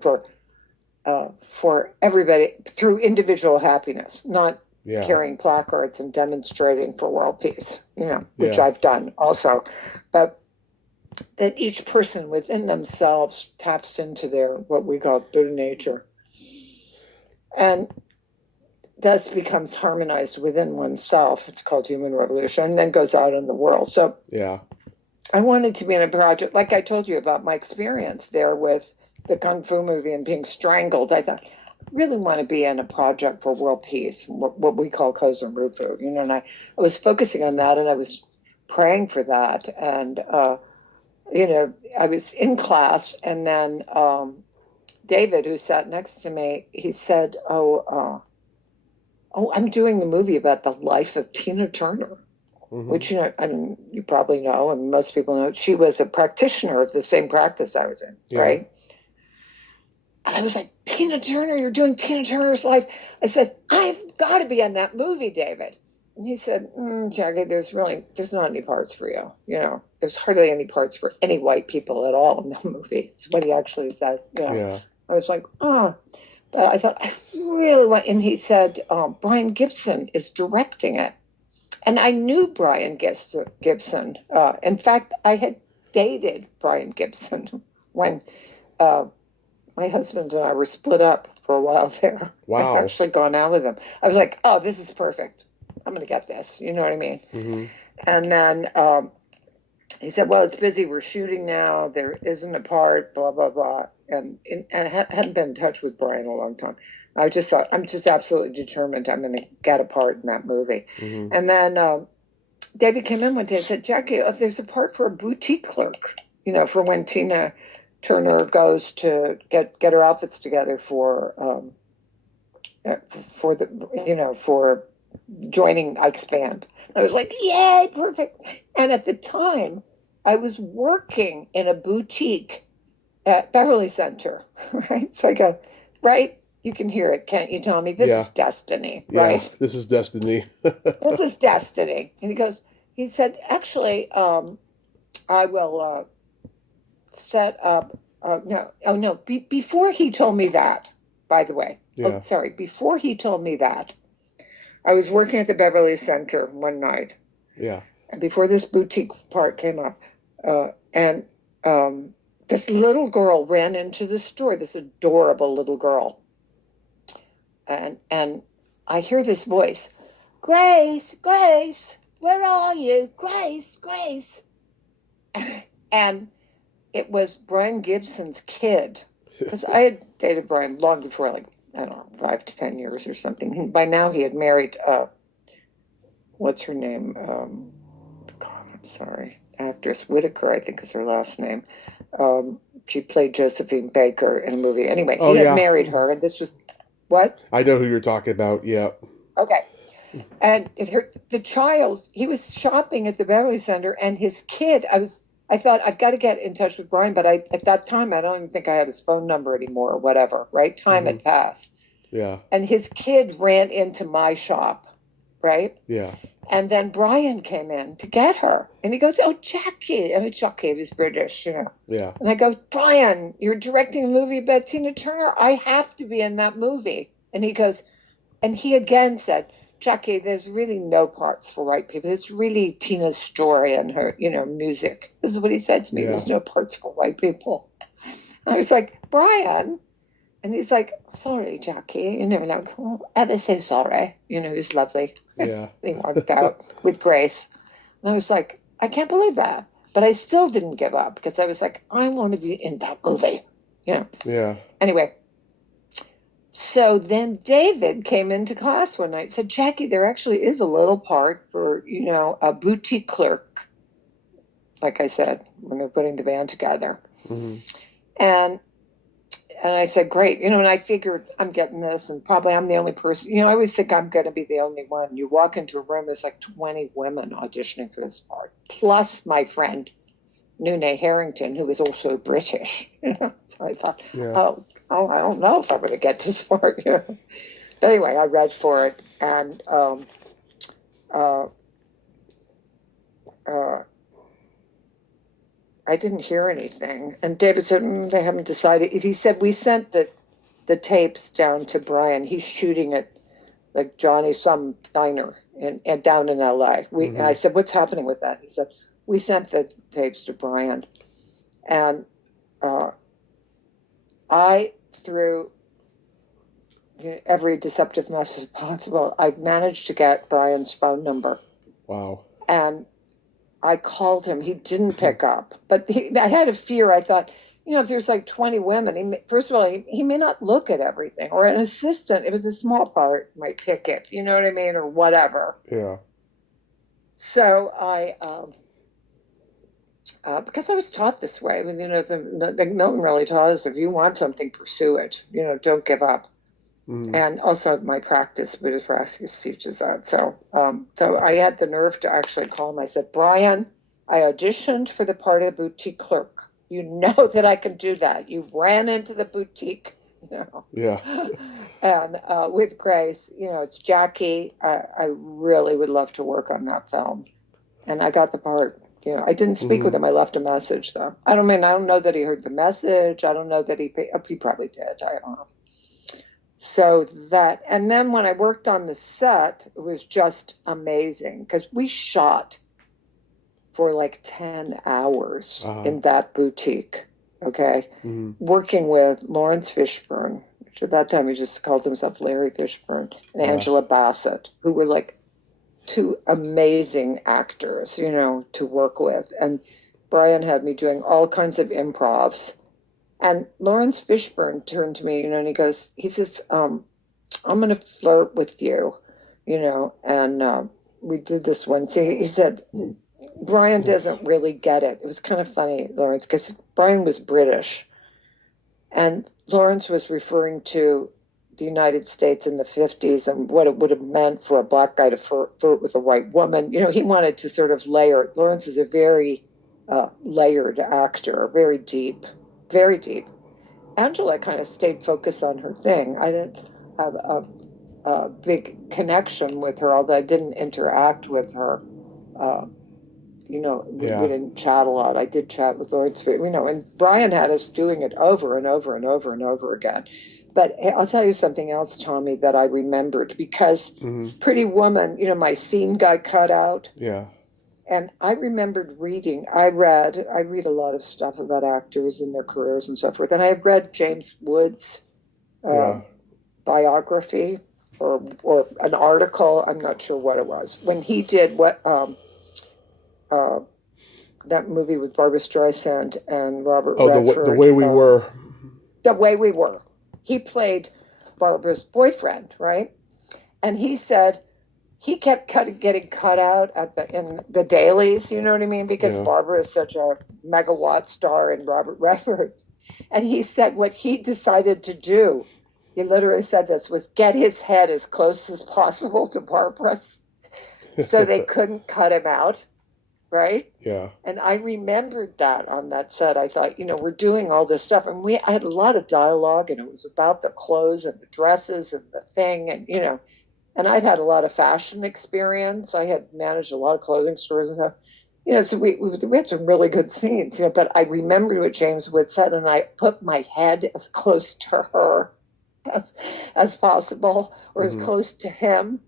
For everybody through individual happiness, not Yeah. carrying placards and demonstrating for world peace. Which Yeah. I've done also, but that each person within themselves taps into their what we call Buddha nature, and thus becomes harmonized within oneself. It's called human revolution, and then goes out in the world. So Yeah. I wanted to be in a project, like I told you about my experience there with the Kung Fu movie and being strangled. I thought, I really want to be in a project for world peace, what we call Kozen Rufu, and I was focusing on that, and I was praying for that. And, I was in class, and then David, who sat next to me, he said, I'm doing the movie about the life of Tina Turner, Mm-hmm. which I mean, you probably know, and most people know. She was a practitioner of the same practice I was in, Yeah. right? And I was like, Tina Turner, you're doing Tina Turner's life. I said, I've got to be in that movie, David. And he said, Jackie, there's not any parts for you. There's hardly any parts for any white people at all in the movie. It's what he actually said. Yeah. I was like, oh, but I thought, I really want, and he said, Brian Gibson is directing it. And I knew Brian Gibson. In fact, I had dated Brian Gibson when uh, my husband and I were split up for a while there. I've Wow. actually gone out with him. I was like, oh, this is perfect. I'm going to get this. You know what I mean? Mm-hmm. And then he said, well, it's busy. We're shooting now. There isn't a part, blah, blah, blah. And I hadn't been in touch with Brian in a long time. I just thought, I'm just absolutely determined I'm going to get a part in that movie. Mm-hmm. And then David came in one day and said, Jackie, there's a part for a boutique clerk, for when Tina Turner goes to get her outfits together for for joining Ike's band. I was like, yay, perfect. And at the time, I was working in a boutique at Beverly Center, right? So I go, right? You can hear it, can't you, Tommy? This Yeah. is destiny, Yeah. right? This is destiny. This is destiny. And he said, actually, I will set up. No, oh no. Before he told me that, by the way. Yeah. Oh, sorry. Before he told me that, I was working at the Beverly Center one night. Yeah. And before this boutique part came up, and this little girl ran into the store. This adorable little girl, and I hear this voice, Grace, Grace, where are you, Grace, Grace? And it was Brian Gibson's kid, because I had dated Brian long before, like, I don't know, 5 to 10 years or something. By now he had married, what's her name? God, I'm sorry. Actress Whitaker, I think is her last name. She played Josephine Baker in a movie. Anyway, Oh, he had yeah. married her, and this was, what? I know who you're talking about. Yeah. Okay. And the child, he was shopping at the Beverly Center, and his kid, I thought, I've got to get in touch with Brian, but at that time, I don't even think I had his phone number anymore or whatever, right? Time had passed. Yeah. And his kid ran into my shop, right? Yeah. And then Brian came in to get her. And he goes, oh, Jackie. I mean, Jackie was British, Yeah. And I go, Brian, you're directing a movie about Tina Turner. I have to be in that movie. And he goes, and he again said, Jackie, there's really no parts for white people. It's really Tina's story and her, music. This is what he said to me. Yeah. There's no parts for white people. And I was like, Brian. And he's like, sorry, Jackie. Like, oh, ever so sorry. He was lovely. Yeah. He walked out with Grace. And I was like, I can't believe that. But I still didn't give up because I was like, I want to be in that movie. Yeah. Anyway, so then David came into class one night and said, Jackie, there actually is a little part for, a boutique clerk. Like I said, when they're putting the band together. Mm-hmm. And I said, great. And I figured I'm getting this, and probably I'm the only person. I always think I'm going to be the only one. You walk into a room, there's like 20 women auditioning for this part, plus my friend, Nune Harrington, who was also British. So I thought, Yeah. oh, I don't know if I'm going to get this part. But anyway, I read for it, and I didn't hear anything. And David said, they haven't decided. He said, we sent the tapes down to Brian. He's shooting at like Johnny some diner and down in LA. And I said, what's happening with that? He said, we sent the tapes to Brian. And I, through every deceptive message possible, I managed to get Brian's phone number. Wow. And I called him. He didn't pick up. But I had a fear. I thought, if there's like 20 women, first of all, he may not look at everything. Or an assistant, it was a small part, might pick it. You know what I mean? Or whatever. Yeah. So I, because I was taught this way, the Milton really taught us, if you want something, pursue it. Don't give up. Mm-hmm. And also my Buddhist practice teaches that. So I had the nerve to actually call him. I said, Brian, I auditioned for the part of the boutique clerk. You know that I can do that. You ran into the boutique. you know. Yeah. And with Grace, it's Jackie. I really would love to work on that film. And I got the part. I didn't speak with Hmm. him. I left a message though. I don't know that he heard the message. I don't know that he probably did. I don't know. So that, and then when I worked on the set, it was just amazing because we shot for like 10 hours Uh-huh. in that boutique. Okay. Hmm. Working with Lawrence Fishburne, which at that time he just called himself Larry Fishburne, and Yeah. Angela Bassett, who were like two amazing actors, to work with. And Brian had me doing all kinds of improvs. And Lawrence Fishburne turned to me, and he says, I'm going to flirt with you, and we did this one. See, he said, Brian doesn't really get it. It was kind of funny, Lawrence, because Brian was British. And Lawrence was referring to the United States in the 50s and what it would have meant for a black guy to flirt with a white woman. He wanted to sort of layer. Lawrence is a very layered actor, very deep, very deep. Angela kind of stayed focused on her thing. I didn't have a big connection with her, although I didn't interact with her. Uh, we Yeah. didn't chat a lot. I did chat with Lawrence, and Brian had us doing it over and over and over and over again. But I'll tell you something else, Tommy, that I remembered because Hmm. Pretty Woman, my scene got cut out. Yeah. And I remembered reading, I read a lot of stuff about actors and their careers and so forth. And I had read James Woods' Yeah. um, biography or an article. I'm not sure what it was when he did uh, that movie with Barbara Streisand and Robert Oh, the Redford, way we were. The Way We Were. He played Barbara's boyfriend, right? And he said he kept getting cut out in the dailies. You know what I mean? Because Yeah. Barbara is such a megawatt star and Robert Redford. And he said what he decided to do. He literally said this was get his head as close as possible to Barbara's, so they couldn't cut him out, right? Yeah. And I remembered that on that set. I thought, we're doing all this stuff. And I had a lot of dialogue, and it was about the clothes and the dresses and the thing. And I'd had a lot of fashion experience. I had managed a lot of clothing stores and stuff. So we had some really good scenes, but I remembered what James Wood said, and I put my head as close to her as, as possible or as Hmm. close to him,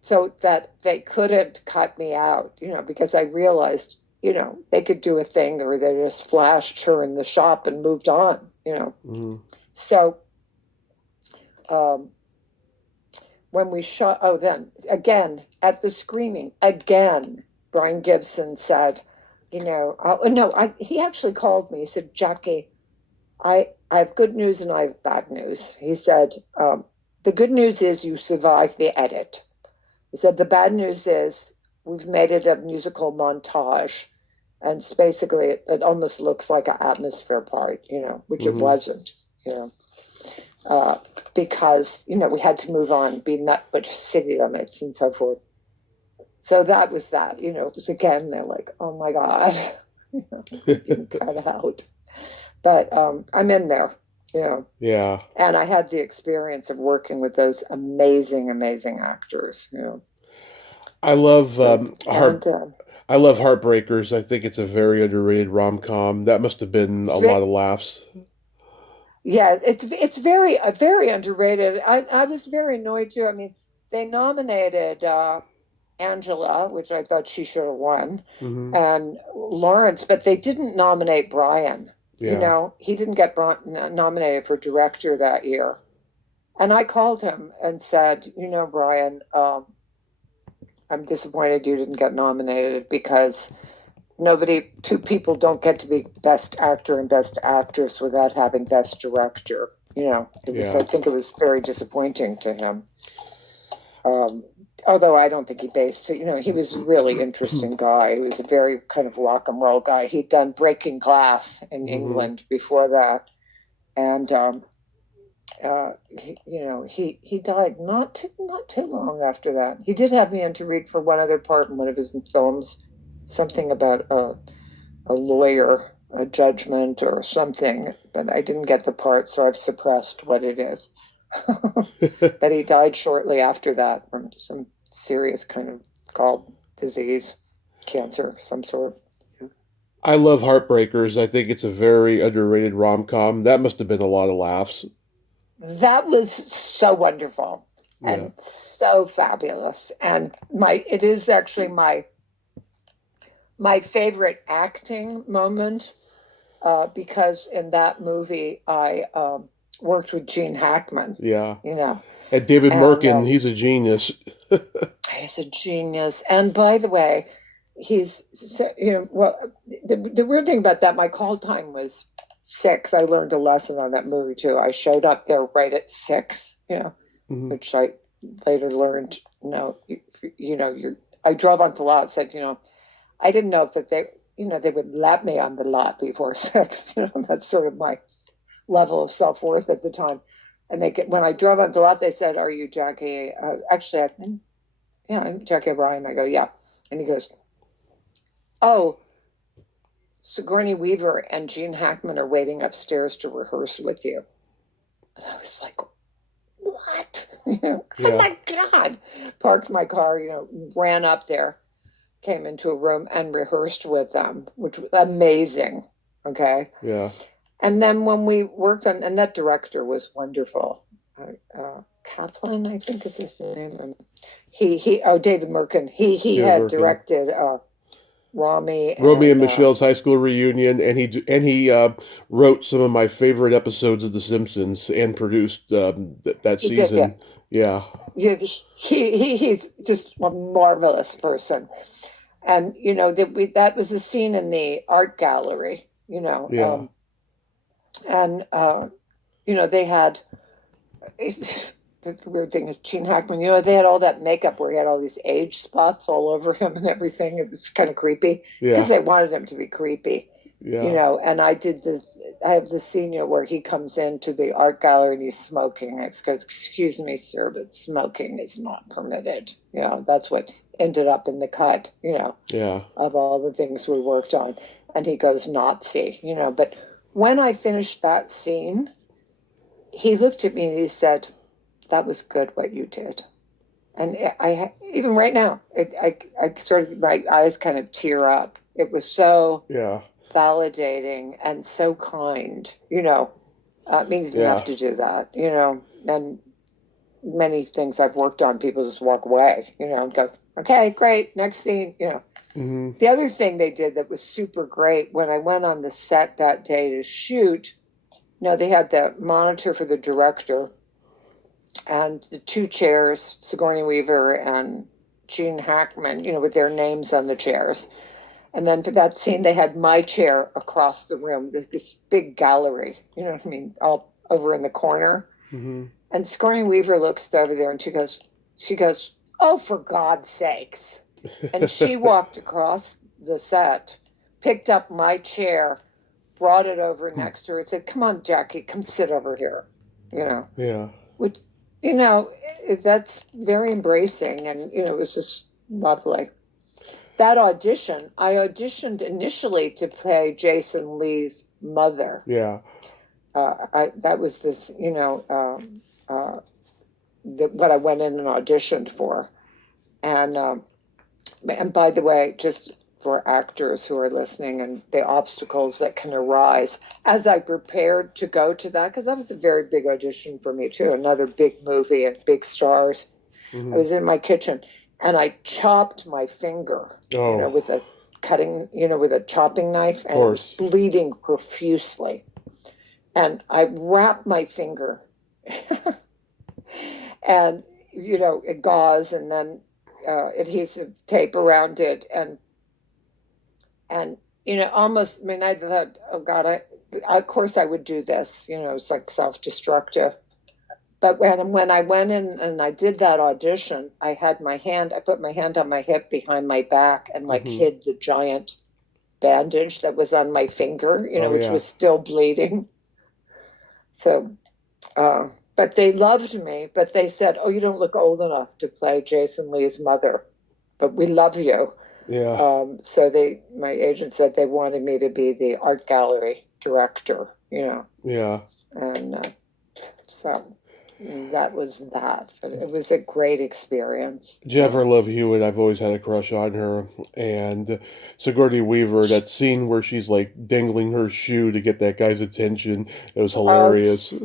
so that they couldn't cut me out, because I realized, they could do a thing where they just flashed her in the shop and moved on. Hmm. So um, when we shot, oh, then again at the screening, again, Brian Gibson said, no, he actually called me. He said, Jackie, I have good news and I have bad news. He said, the good news is you survived the edit. He said, the bad news is we've made it a musical montage. And it's basically, it almost looks like an atmosphere part, which it Hmm. wasn't, you know, uh, because, we had to move on, be not but city limits and so forth. So that was that, it was again, they're like, oh my God, you're being cut out. But I'm in there, you know, Yeah. and I had the experience of working with those amazing, amazing actors. I love So, heart. and I love Heartbreakers. I think it's a very underrated rom com. That must have been a lot of laughs. yeah, it's very underrated. I was very annoyed too. I mean, they nominated Angela, which I thought she should have won, Hmm. and Lawrence, but they didn't nominate Brian. Yeah. He didn't get nominated for director that year. And I called him and said, Brian, I'm disappointed you didn't get nominated because two people don't get to be best actor and best actress without having best director. I Yeah. think it was very disappointing to him. Um, Although I don't think he based it, he was a really interesting guy. He was a very kind of rock and roll guy. He'd done Breaking Glass in Hmm. England before that. And, he died not too long after that. He did have me in to read for one other part in one of his films, something about a lawyer. a judgment or something, but I didn't get the part, so I've suppressed what it is. But he died shortly after that from some serious kind of gall disease, cancer, some sort. I love Heartbreakers. I think it's a very underrated rom com. That must have been a lot of laughs. That was so wonderful Yeah. and so fabulous. And my it is actually my favorite acting moment because in that movie I worked with Gene Hackman, Yeah. you know, And David and Merkin, he's a genius. he's a genius. And by the way, he's well. The weird thing about that, my call time was 6. I learned a lesson on that movie too. I showed up there right at 6, Mhm. which I later learned. You're. I drove onto the lot. Said, I didn't know that they would let me on the lot before 6. That's sort of my level of self worth at the time. And when I drove onto the lot, they said, "Are you Jackie?" Actually, I think, yeah, I'm Jackie O Brien. I go, yeah. And he goes, "Oh, Sigourney Weaver and Gene Hackman are waiting upstairs to rehearse with you." And I was like, what? Oh Yeah. my God. Parked my car, ran up there, came into a room and rehearsed with them, which was amazing. Okay. Yeah. And then when we worked on, and that director was wonderful. Kaplan, I think is his name. And David Merkin. He David had Merkin. directed Rami Romeo and and Michelle's high school reunion, and he wrote some of my favorite episodes of The Simpsons and produced that he did, yeah. season. Yeah. He's just a marvelous person. And that was a scene in the art gallery, Yeah. and they had the weird thing is Gene Hackman, they had all that makeup where he had all these age spots all over him and everything. It was kind of creepy because Yeah. they wanted him to be creepy, Yeah. and I have this scene, where he comes into the art gallery and he's smoking. And he goes, "Excuse me, sir, but smoking is not permitted." That's what ended up in the cut, Yeah. of all the things we worked on. And he goes Nazi, but when I finished that scene, he looked at me and he said, "That was good what you did." And even right now, I sort of, my eyes kind of tear up. It was so Yeah. validating and so kind, it means you have Yeah. to do that, and many things I've worked on, people just walk away, and go, "Okay, great, next scene." Hmm. The other thing they did that was super great, when I went on the set that day to shoot, they had the monitor for the director and the two chairs, Sigourney Weaver and Gene Hackman, with their names on the chairs. And then for that scene, they had my chair across the room, this big gallery, you know what I mean, all over in the corner. Hmm. And Sigourney Weaver looks over there and she goes, "Oh, for God's sakes." And she walked across the set, picked up my chair, brought it over next to her, and said, "Come on, Jackie, come sit over here." You know, Yeah. which, you know, that's very embracing. And, it was just lovely. That audition, I auditioned initially to play Jason Lee's mother. Yeah. That was this, what I went in and auditioned for. And by the way, just for actors who are listening and the obstacles that can arise, as I prepared to go to that, because that was a very big audition for me too, another big movie and big stars. I Hmm. was in my kitchen and I chopped my finger, Oh, with a with a chopping knife, of and it was course. bleeding profusely. And I wrapped my finger and, gauze, and then adhesive tape around it, and almost, I mean, I thought, oh God, of course I would do this, it's like self-destructive. But when I went in and I did that audition, I put my hand on my hip behind my back and like Hmm. hid the giant bandage that was on my finger, Oh which yeah. was still bleeding. So, but they loved me, but they said, "Oh, you don't look old enough to play Jason Lee's mother, but we love you." Yeah. So my agent said they wanted me to be the art gallery director, Yeah. and so that was that. But it was a great experience. Jennifer Love Hewitt, I've always had a crush on her. And Sigourney Weaver, that scene where she's like dangling her shoe to get that guy's attention, it was Oh, hilarious.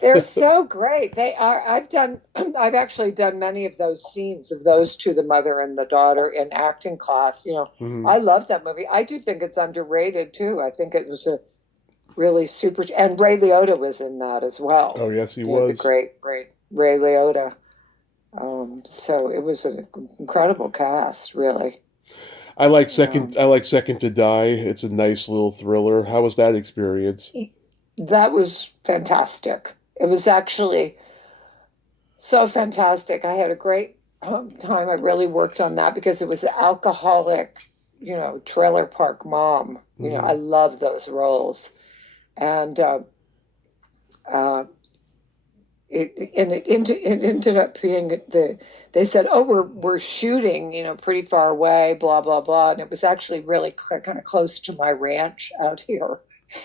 they're so great. They are. I've actually done many of those scenes of those two, the mother and the daughter, in acting class. Mhm. I love that movie. I do think it's underrated too. I think it was a really super, and Ray Liotta was in that as well. Oh, yes, he The was. great Ray Liotta. So it was an incredible cast, really. I Um, like Second to Die. It's a nice little thriller. How was that experience? that was fantastic. It was actually so fantastic. I had a great time. I really worked on that because it was an alcoholic, trailer park mom. I Hmm. love those roles. And uh, it ended up being they said, oh, we're shooting, pretty far away, blah, blah, blah. And it was actually really kind of close to my ranch out here.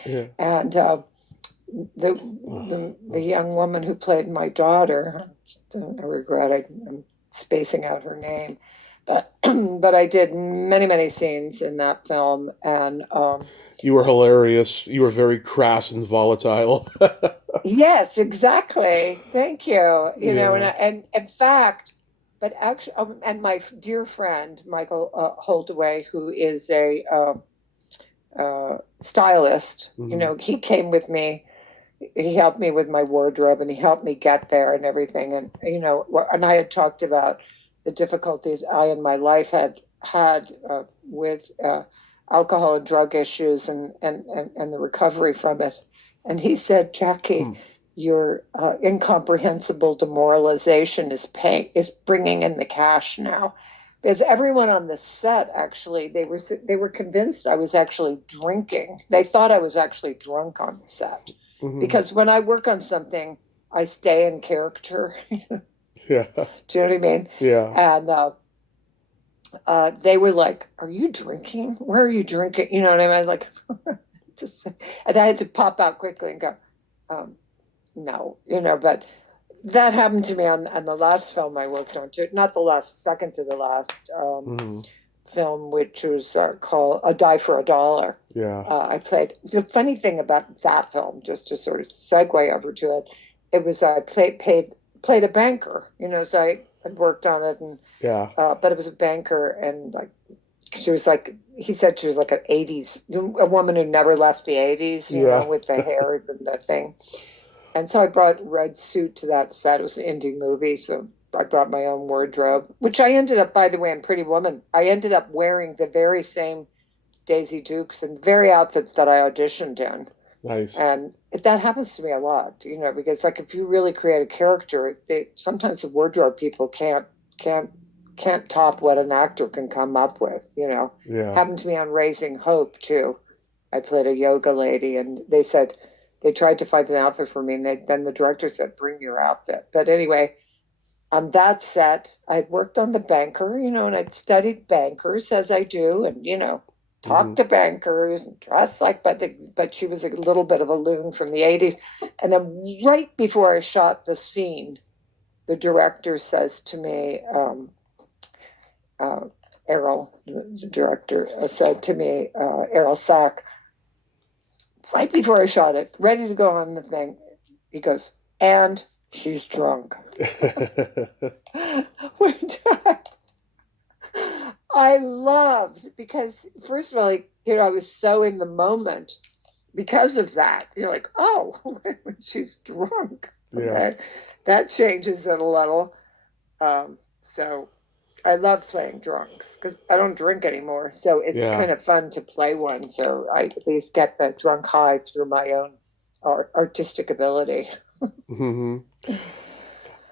Yeah. And the young woman who played my daughter, I regret I'm spacing out her name, but but I did many scenes in that film, and You were hilarious. You were very crass and volatile. yes, exactly. Thank you. Yeah. And in fact, but actually, and my dear friend Michael Holdaway, who is a stylist, Hmm. he came with me. He helped me with my wardrobe, and he helped me get there and everything. And and I had talked about the difficulties I in my life had with alcohol and drug issues, and the recovery from it. And he said, Jackie, Hmm. your incomprehensible demoralization is bringing in the cash now. Because everyone on the set, actually, they were convinced I was actually drinking. They thought I was actually drunk on the set, Hmm. because when I work on something, I stay in character. Yeah. Do you know what I mean? Yeah. And they were like, "Are you drinking? Where are you drinking?" You know what I mean? Like, just, and I had to pop out quickly and go, "No," But that happened to me on the last film I worked on too. Not the last, second to the last Hmm. film, which was called A Die for a Dollar. Yeah. I played the funny thing about that film, just to sort of segue over to it. It was I played a banker, so I had worked on it, and Yeah. but it was a banker, and like she was like he said she was like an '80s a woman who never left the '80s, Yeah. with the hair and the thing. And so I brought red suit to that set. It was an indie movie, so I brought my own wardrobe, which I ended up, by the way, in Pretty Woman. I ended up wearing the very same Daisy Dukes and very outfits that I auditioned in. Nice. And that happens to me a lot, because like if you really create a character, sometimes the wardrobe people can't can't top what an actor can come up with. Yeah. Happened to me on Raising Hope too. I played a yoga lady, and they said they tried to find an outfit for me, and then the director said, "Bring your outfit." But anyway, on that set, I'd worked on the banker, and I'd studied bankers as I do, and Hmm. talked to bankers and dressed like, but she was a little bit of a loon from the '80s. And then right before I shot the scene, the director says to me, uh, Errol, the director, said to me, Errol Sack, right before I shot it, ready to go on the thing, he goes, and she's drunk. Which I loved, because first of all, I was so in the moment because of that. You're like, oh, she's drunk. Yeah. That changes it a little. So I love playing drunks because I don't drink anymore. So it's Yeah. kind of fun to play one. So I at least get the drunk high through my own artistic ability. Hmm.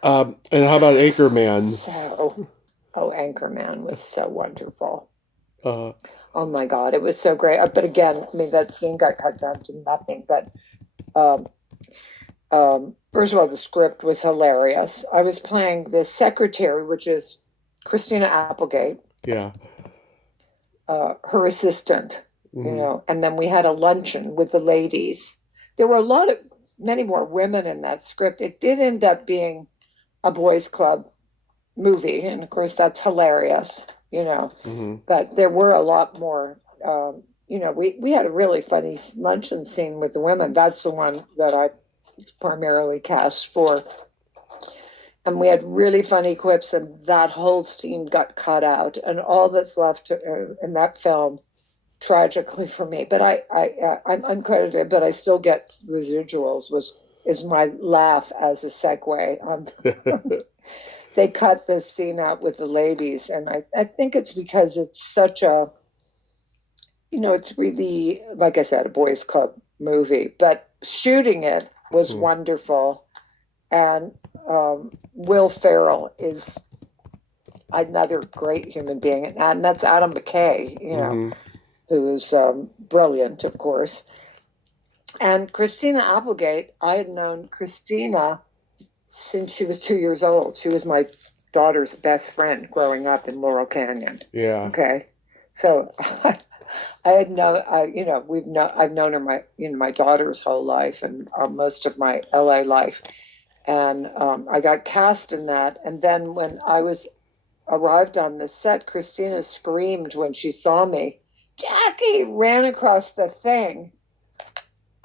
And how about Anchorman? So, oh, Anchorman was so wonderful. Uh, Oh my God, it was so great. But again, I mean, that scene got cut down to nothing. But um, first of all, the script was hilarious. I was playing the secretary, which is Christina Applegate, yeah. her assistant, Mm-hmm. and then we had a luncheon with the ladies. There were many more women in that script. It did end up being a boys' club movie, and of course that's hilarious. Mm-hmm. But there were a lot more. We had a really funny luncheon scene with the women. That's the one that I primarily cast for, and we had really funny quips, and that whole scene got cut out, and all that's left in that film, tragically for me, but I'm uncredited, but I still get residuals. Was Is my laugh as a segue on. They cut this scene out with the ladies, and I think it's because it's such a, it's really, like I said, a boys club movie, but shooting it was Mm-hmm. wonderful. And Will Ferrell is another great human being, and that's Adam McKay, Mm-hmm. who's brilliant, of course. And Christina Applegate, I had known Christina since she was 2 years old. She was my daughter's best friend growing up in Laurel Canyon. Yeah. Okay, so I had I've known her my daughter's whole life and most of my LA life, and I got cast in that. And then when I was arrived on the set, Christina screamed when she saw me. Jackie ran across the thing,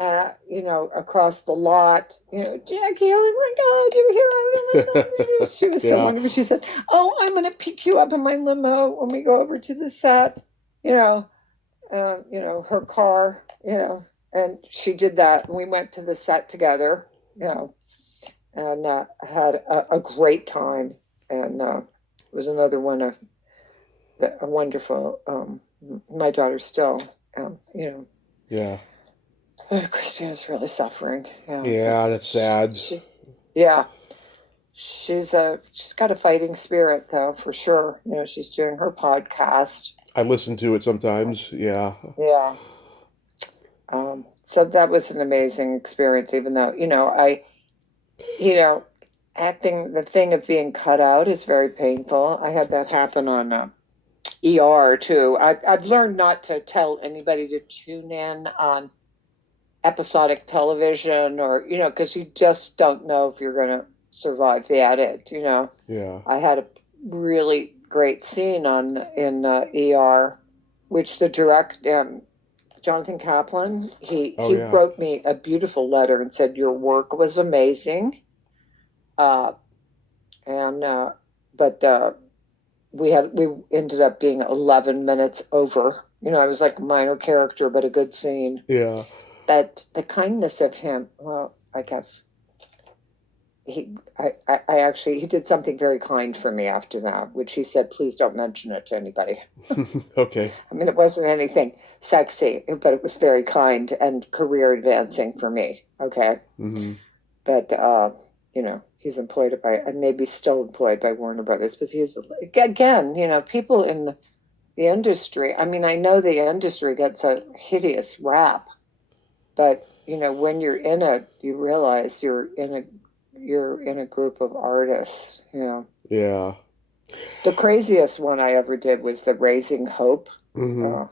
across the lot. Jackie, oh my God, you're here! Oh my God, she was so Yeah. wonderful. She said, "Oh, I'm going to pick you up in my limo when we go over to the set." You know, her car. And she did that. We went to the set together. You know, and had a great time. And it was another one of a wonderful. My daughter still, Yeah. Christina's really suffering. But Yeah, that's sad. she's, yeah, she's got a fighting spirit though, for sure. She's doing her podcast. I listen to it sometimes. Yeah. Yeah. So that was an amazing experience, even though, you know, acting, the thing of being cut out is very painful. I had that happen on ER too. I've learned not to tell anybody to tune in on episodic television, or because you just don't know if you're going to survive the edit. Yeah. I had a really great scene in ER, which the direct Jonathan Kaplan, Oh he yeah. wrote me a beautiful letter and said your work was amazing, uh, and but we ended up being 11 minutes over. I was like a minor character, but a good scene. Yeah. But the kindness of him, well, I guess I actually, he did something very kind for me after that, which he said, please don't mention it to anybody. Okay. I mean, it wasn't anything sexy, but it was very kind and career advancing for me. Okay. Mm-hmm. But, he's employed by, and maybe still employed by Warner Brothers, but again, people in the industry. I mean, I know the industry gets a hideous rap, but, when you're in it, you realize you're in a group of artists. Yeah. The craziest one I ever did was the Raising Hope, Mm-hmm. uh,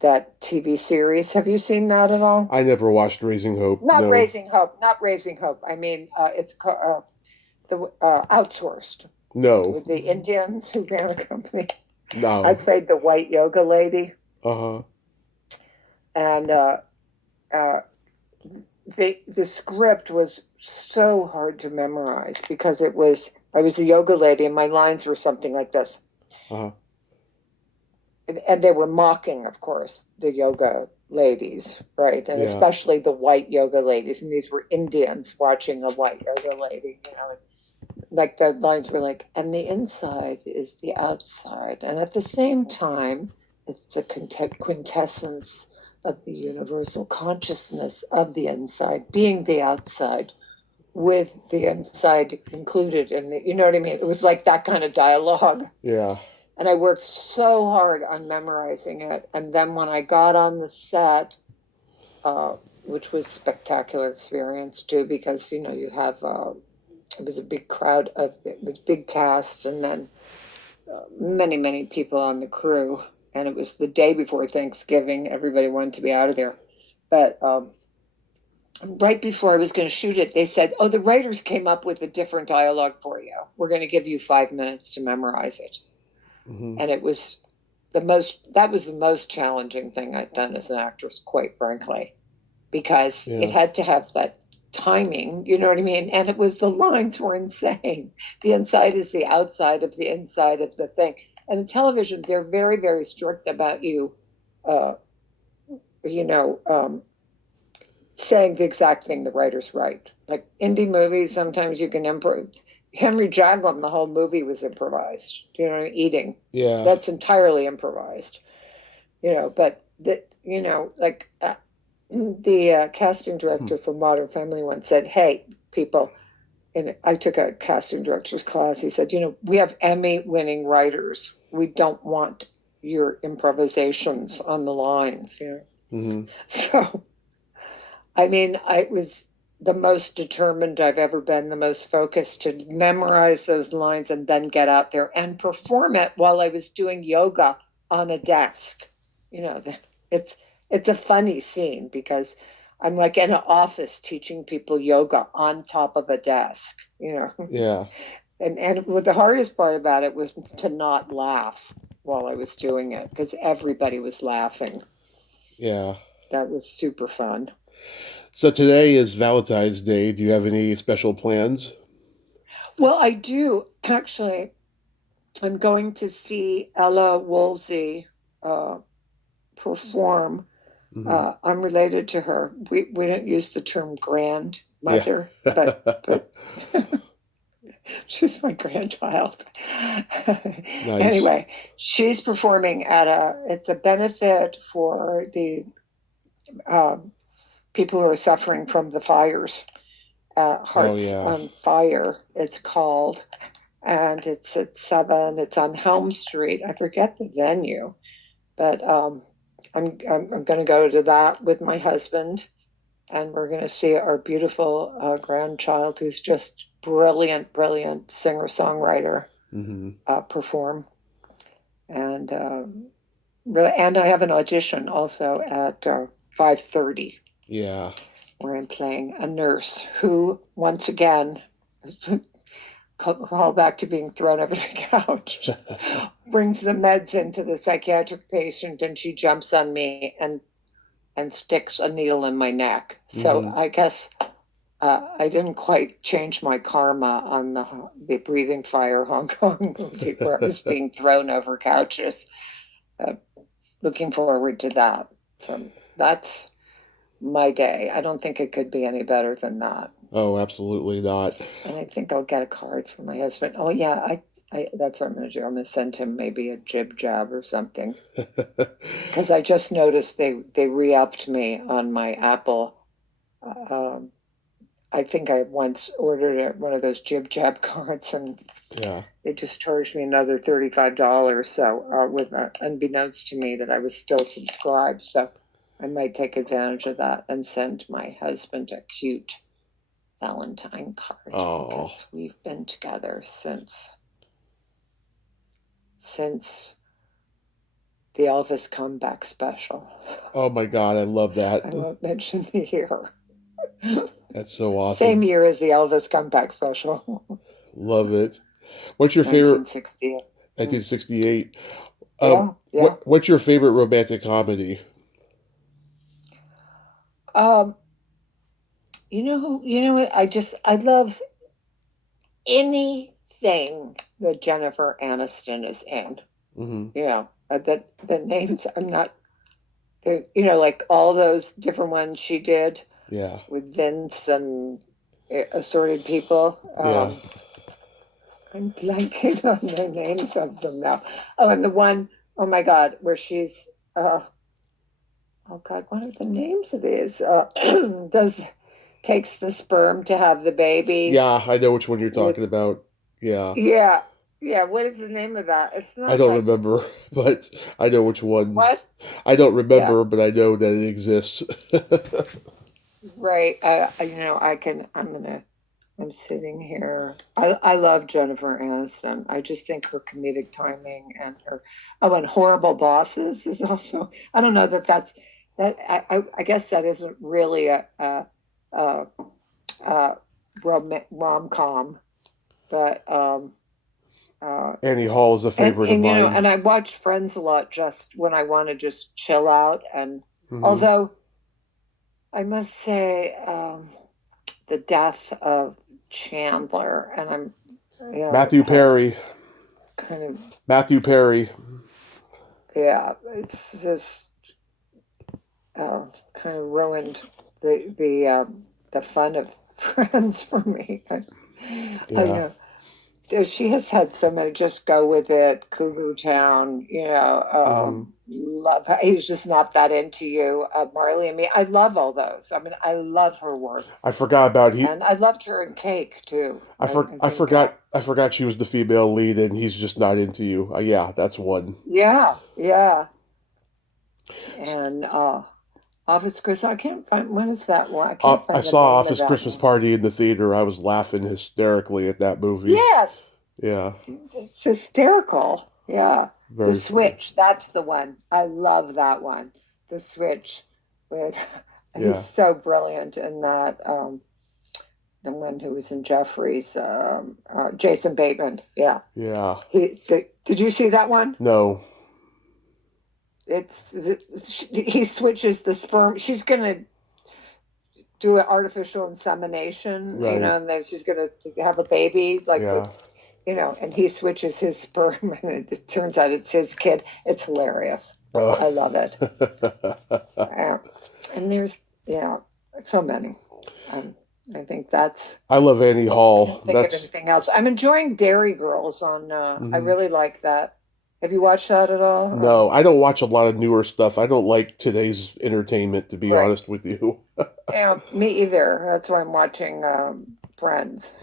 that TV series. Have you seen that at all? I never watched Raising Hope. Not No. Raising Hope, not Raising Hope. I mean, it's the Outsourced, No. with the Indians who ran a company. I No. played the white yoga lady, Uh-huh. and uh, the script was so hard to memorize because I was the yoga lady, and my lines were something like this. Uh-huh. And they were mocking, of course, the yoga ladies, right? And Yeah. especially the white yoga ladies. And these were Indians watching a white yoga lady. Like the lines were like, and the inside is the outside. And at the same time, it's the quintessence of the universal consciousness of the inside, being the outside, with the inside included in you know what I mean? It was like that kind of dialogue. Yeah. And I worked so hard on memorizing it. And then when I got on the set, which was spectacular experience too, because you have it was a big crowd it was big cast, and then many people on the crew, and it was the day before Thanksgiving. Everybody wanted to be out of there. But right before I was going to shoot it, they said, "Oh, the writers came up with a different dialogue for you. We're going to give you 5 minutes to memorize it." Mm-hmm. And it was that was the most challenging thing I've done as an actress, quite frankly, because it Yeah. had to have that timing, you know what I mean? And it was the lines were insane. The inside is the outside of the inside of the thing. And in television, they're very, very strict about you, uh, you know, saying the exact thing the writers write. Like indie movies, sometimes you can improv. Henry Jaglom, the whole movie was improvised. You know, eating. Yeah. That's entirely improvised. You know, but that you know, like the casting Hmm. director for Modern Family once said, "Hey, people." And I took a casting director's class. He said, we have Emmy-winning writers. We don't want your improvisations on the lines. Hmm. So I mean, I was the most determined I've ever been, the most focused to memorize those lines and then get out there and perform it while I was doing yoga on a desk. You know, it's it's a funny scene because I'm like in an office teaching people yoga on top of a desk, Yeah. And what the hardest part about it was to not laugh while I was doing it because everybody was laughing. Yeah. That was super fun. So today is Valentine's Day. Do you have any special plans? Well, I do actually. I'm going to see Ella Woolsey uh, perform. Hmm. I'm related to her. We don't use the term Yeah. grandmother, but she's my grandchild. Nice. Anyway, she's performing at a. It's a benefit for the um, people who are suffering from the fires. Oh Hearts yeah. on Fire. It's called, and it's at 7. It's on Helm Street. I forget the venue, but I'm going to go to that with my husband, and we're going to see our beautiful grandchild, who's just brilliant, brilliant singer songwriter, Hmm. perform. And and I have an audition also at 5:30, Yeah. where I'm playing a nurse who, once again, call back to being thrown over the couch, brings the meds into the psychiatric patient, and she jumps on me and sticks a needle in my neck. So Hmm. I guess I didn't quite change my karma on the Breathing Fire Hong Kong movie where I was being thrown over couches. Uh, Looking forward to that. So that's my day. I don't think it could be any better than that. Oh, absolutely not. And I think I'll get a card from my husband. Oh yeah, I that's what I'm gonna do. I'm gonna send him maybe a jib jab or something. Because I just noticed they re-upped me on my Apple. Um, I think I once ordered one of those jib jab cards, and Yeah. they just charged me another $35. So with unbeknownst to me that I was still subscribed. So I might take advantage of that and send my husband a cute Valentine card Oh. because we've been together since the Elvis comeback special. Oh my God, I love that. I won't mention the year. That's so Same awesome. year as the Elvis comeback special, Love it. What's your favorite 1968. 1968? Yeah, yeah. What's your favorite romantic comedy? Um, you know what? I love anything that Jennifer Aniston is in. Hmm. That the names I'm not, like all those different ones she did Yeah. with Vince and assorted people. Yeah. I'm blanking on the names of them now. Oh, and the one, oh my God, where she's, uh, oh God, what are the names of these? Does takes the sperm to have the baby Yeah, I know which one you're with, talking about. Yeah. yeah, yeah. What is the name of that? It's I not don't like remember, but I know which one. what? I don't Yeah, remember, but I know that it exists. right. I can. I'm gonna. I'm sitting here. I love Jennifer Aniston. I just think her comedic timing and her, oh, and Horrible Bosses is also, I don't know that that's, that, I guess that isn't really a, a rom-com, but, uh, Annie Hall is a favorite of and, mine. and I watch Friends a lot just when I want to just chill out. And Hmm. although I must say, the death of Chandler, and I'm, Matthew has Perry. kind of, Matthew Perry. yeah, it's just kind of ruined the fun of Friends for me. I Yeah. know. She has had so many. Just Go With It, Cougar Town. Hmm. Love. He's just not that into you. Marley and Me. I love all those. I mean, I love her work, I forgot about he. and I loved her in Cake too. I I think. forgot. I forgot she was the female lead, and he's just not into you. Yeah, that's one. Yeah, yeah, and Office Christmas. I can't find when is that one. I can't I find the saw name of Office that Christmas one. Party in the theater. I was laughing hysterically at that movie. Yes, Yeah, it's hysterical. Yeah, The very funny. Switch. That's the one. I love that one. The Switch. With he's Yeah, so brilliant in that. The one who was in Jeffries, Jason Bateman. Yeah. yeah. Did you see that one? No, He switches the sperm. She's gonna do an artificial insemination, right. and then she's gonna have a baby, like with, Yeah. and he switches his sperm, and it turns out it's his kid. It's hilarious. Oh. I love it. Uh, and there's, yeah, so many. Um, I think that's. I love Annie I Hall. can't think of That's. anything else. I'm enjoying Dairy Girls on. I Mhm. really like that. Have you watched that at all? No, I don't watch a lot of newer stuff. I don't like today's entertainment, to be Right. honest with you. Yeah, me either. That's why I'm watching Friends.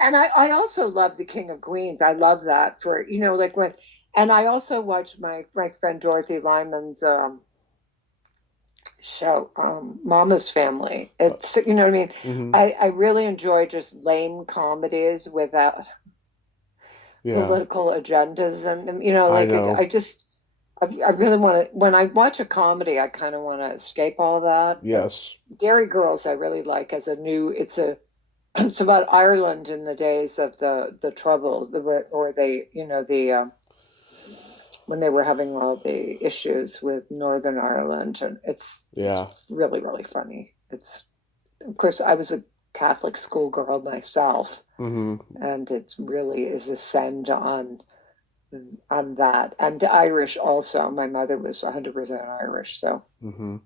And I also love The King of Queens. I love that for, like when, and I also watch my friend Dorothy Lyman's show, Mama's Family. It's, you know what I mean? Hmm. I really enjoy just lame comedies without Yeah, political agendas. And, I like know. I really want to, when I watch a comedy, I kind of want to escape all that. But Yes. Dairy Girls, I really like as a new, it's about Ireland in the days of the Troubles, or they, when they were having all the issues with Northern Ireland, and it's Yeah. really really funny. It's, of course, I was a Catholic schoolgirl myself, Hmm. and it really is a send on that, and Irish also. My mother was 100% Irish, so Hmm.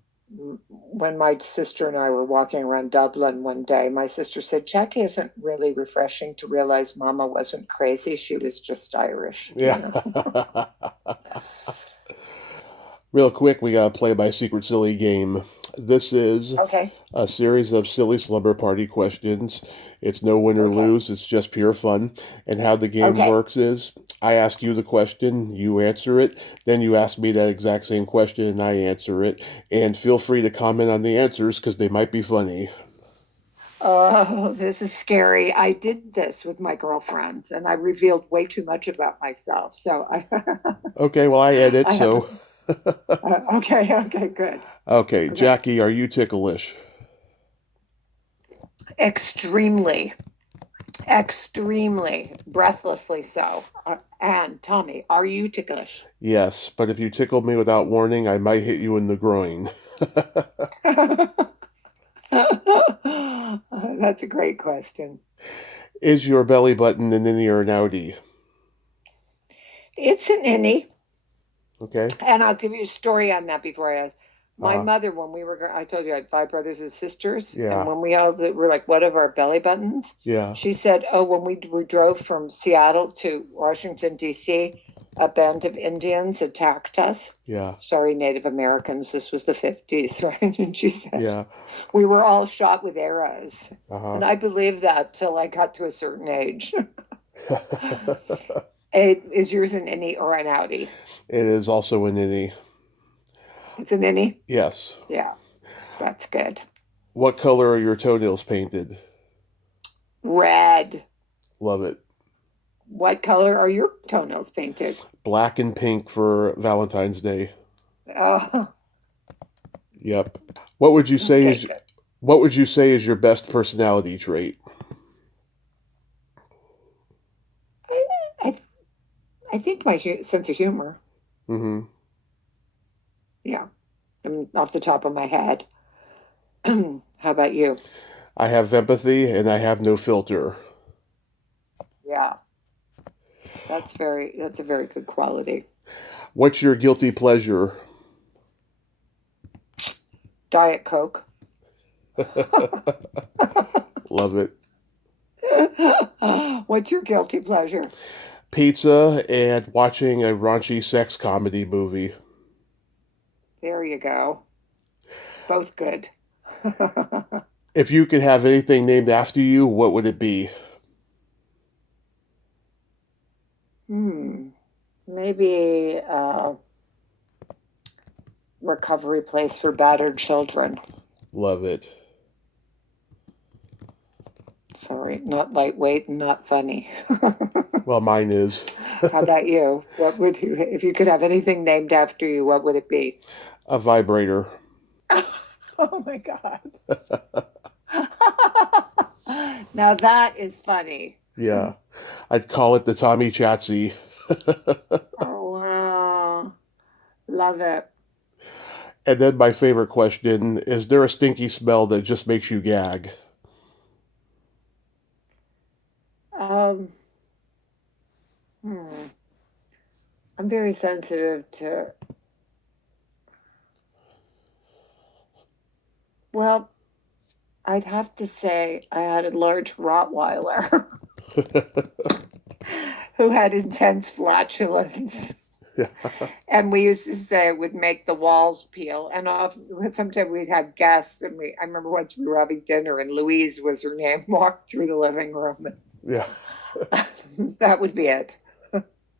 when my sister and I were walking around Dublin one day, my sister said, Jackie, isn't really refreshing to realize Mama wasn't crazy. She was just Irish, Yeah. Real quick, we gotta play my secret silly game. This is Okay. a series of silly slumber party questions. It's no win or Okay. lose, it's just pure fun. And how the game Okay. works is I ask you the question, you answer it, then you ask me that exact same question, and I answer it. And feel free to comment on the answers because they might be funny. Oh, this is scary. I did this with my girlfriends and I revealed way too much about myself. So Okay, well, I edit, I have, so. okay. Okay. Good. Okay, Okay. Jackie, are you ticklish? Extremely, extremely breathlessly so. And tell me, are you ticklish? Yes, but if you tickle me without warning, I might hit you in the groin. That's a great question. Is your belly button an innie or an outie? It's an innie. Okay. And I'll give you a story on that before my Uh, mother, when I told you I had five brothers and sisters, and yeah, when we all were like, what of our belly buttons? yeah, She said, oh, when we drove from Seattle to Washington, D.C., a band of Indians attacked us. yeah, Sorry, Native Americans, this was the 50s, right? And she said, yeah. we were all shot with arrows. Uh-huh. And I believed that till I got to a certain age. Is yours an innie or an outie? It is also an innie. It's an innie? Yes. Yeah, that's good. What color are your toenails painted? Red. Love it. What color are your toenails painted? Black and pink for Valentine's Day. Oh, Yep. What would you say okay, is good. what would you say is your best personality trait? I, I, I think my sense of humor. Mm-hmm. Yeah, I mean, off the top of my head. How about you? I have empathy and I have no filter. Yeah, that's a very good quality. What's your guilty pleasure? Diet Coke. Love it. What's your guilty pleasure? Pizza and watching a raunchy sex comedy movie. There you go. Both good. If you could have anything named after you, what would it be? Hmm. Maybe recovery place for battered children. Love it. Sorry, not lightweight and not funny. Well, mine is How about you? What would you, if you could have anything named after you, what would it be? a vibrator. Oh my God. Now that is funny. Yeah. I'd call it the Tommy Chatsy. Oh, wow. Love it. And then my favorite question, is there a stinky smell that just makes you gag? Um, hmm. I'm very sensitive to, well, I'd have to say I had a large Rottweiler who had intense flatulence. Yeah. And we used to say it would make the walls peel. And sometimes we'd have guests, and I remember once we were having dinner, and Louise was her name, walked through the living room. Yeah. That would be it.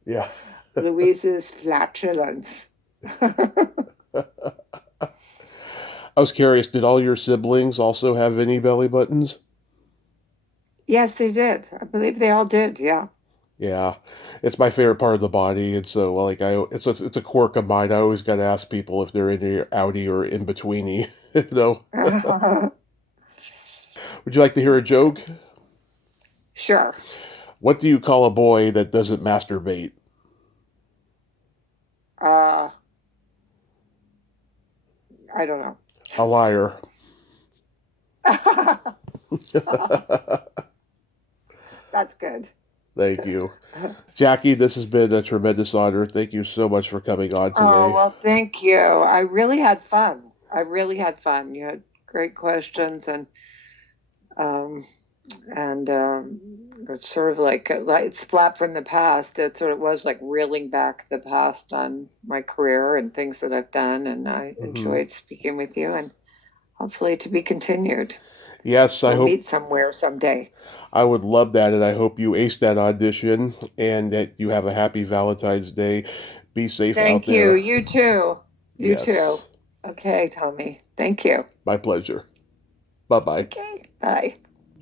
Yeah. Louise's flatulence. I was curious, did all your siblings also have any belly buttons? Yes, they did. I believe they all did. Yeah. Yeah, it's my favorite part of the body, and so like it's a quirk of mine. I always got to ask people if they're in or outie or in betweeny. You know, would you like to hear a joke? Sure. What do you call a boy that doesn't masturbate? Uh, I don't know. A liar. That's good. Thank you, Jackie. This has been a tremendous honor. Thank you so much for coming on Oh, today. well, thank you. I really had fun. I really had fun. You had great questions, um, and it's sort of like it's Splat from the past. It sort of was like reeling back the past on my career and things that I've done. And I Hmm. enjoyed speaking with you, and hopefully to be continued. Yes, I We'll hope meet somewhere someday. I would love that, and I hope you ace that audition and that you have a happy Valentine's Day. Be safe out Thank you. there. You too. You too. Yes, Okay, Tommy. Thank you. my pleasure. Bye bye. Okay. Bye.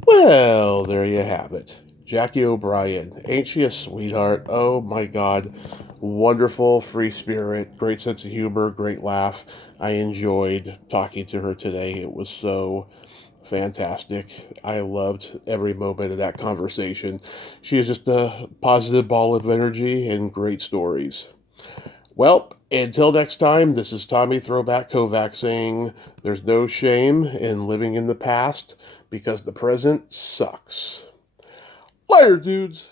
Well, there you have it. Jackie O'Brien. Ain't she a sweetheart? Oh my God. Wonderful, free spirit, great sense of humor, great laugh. I enjoyed talking to her today. It was so fantastic. I loved every moment of that conversation. She is just a positive ball of energy and great stories. Well, until next time, this is Tommy Throwback Kovac saying there's no shame in living in the past because the present sucks. Later, dudes!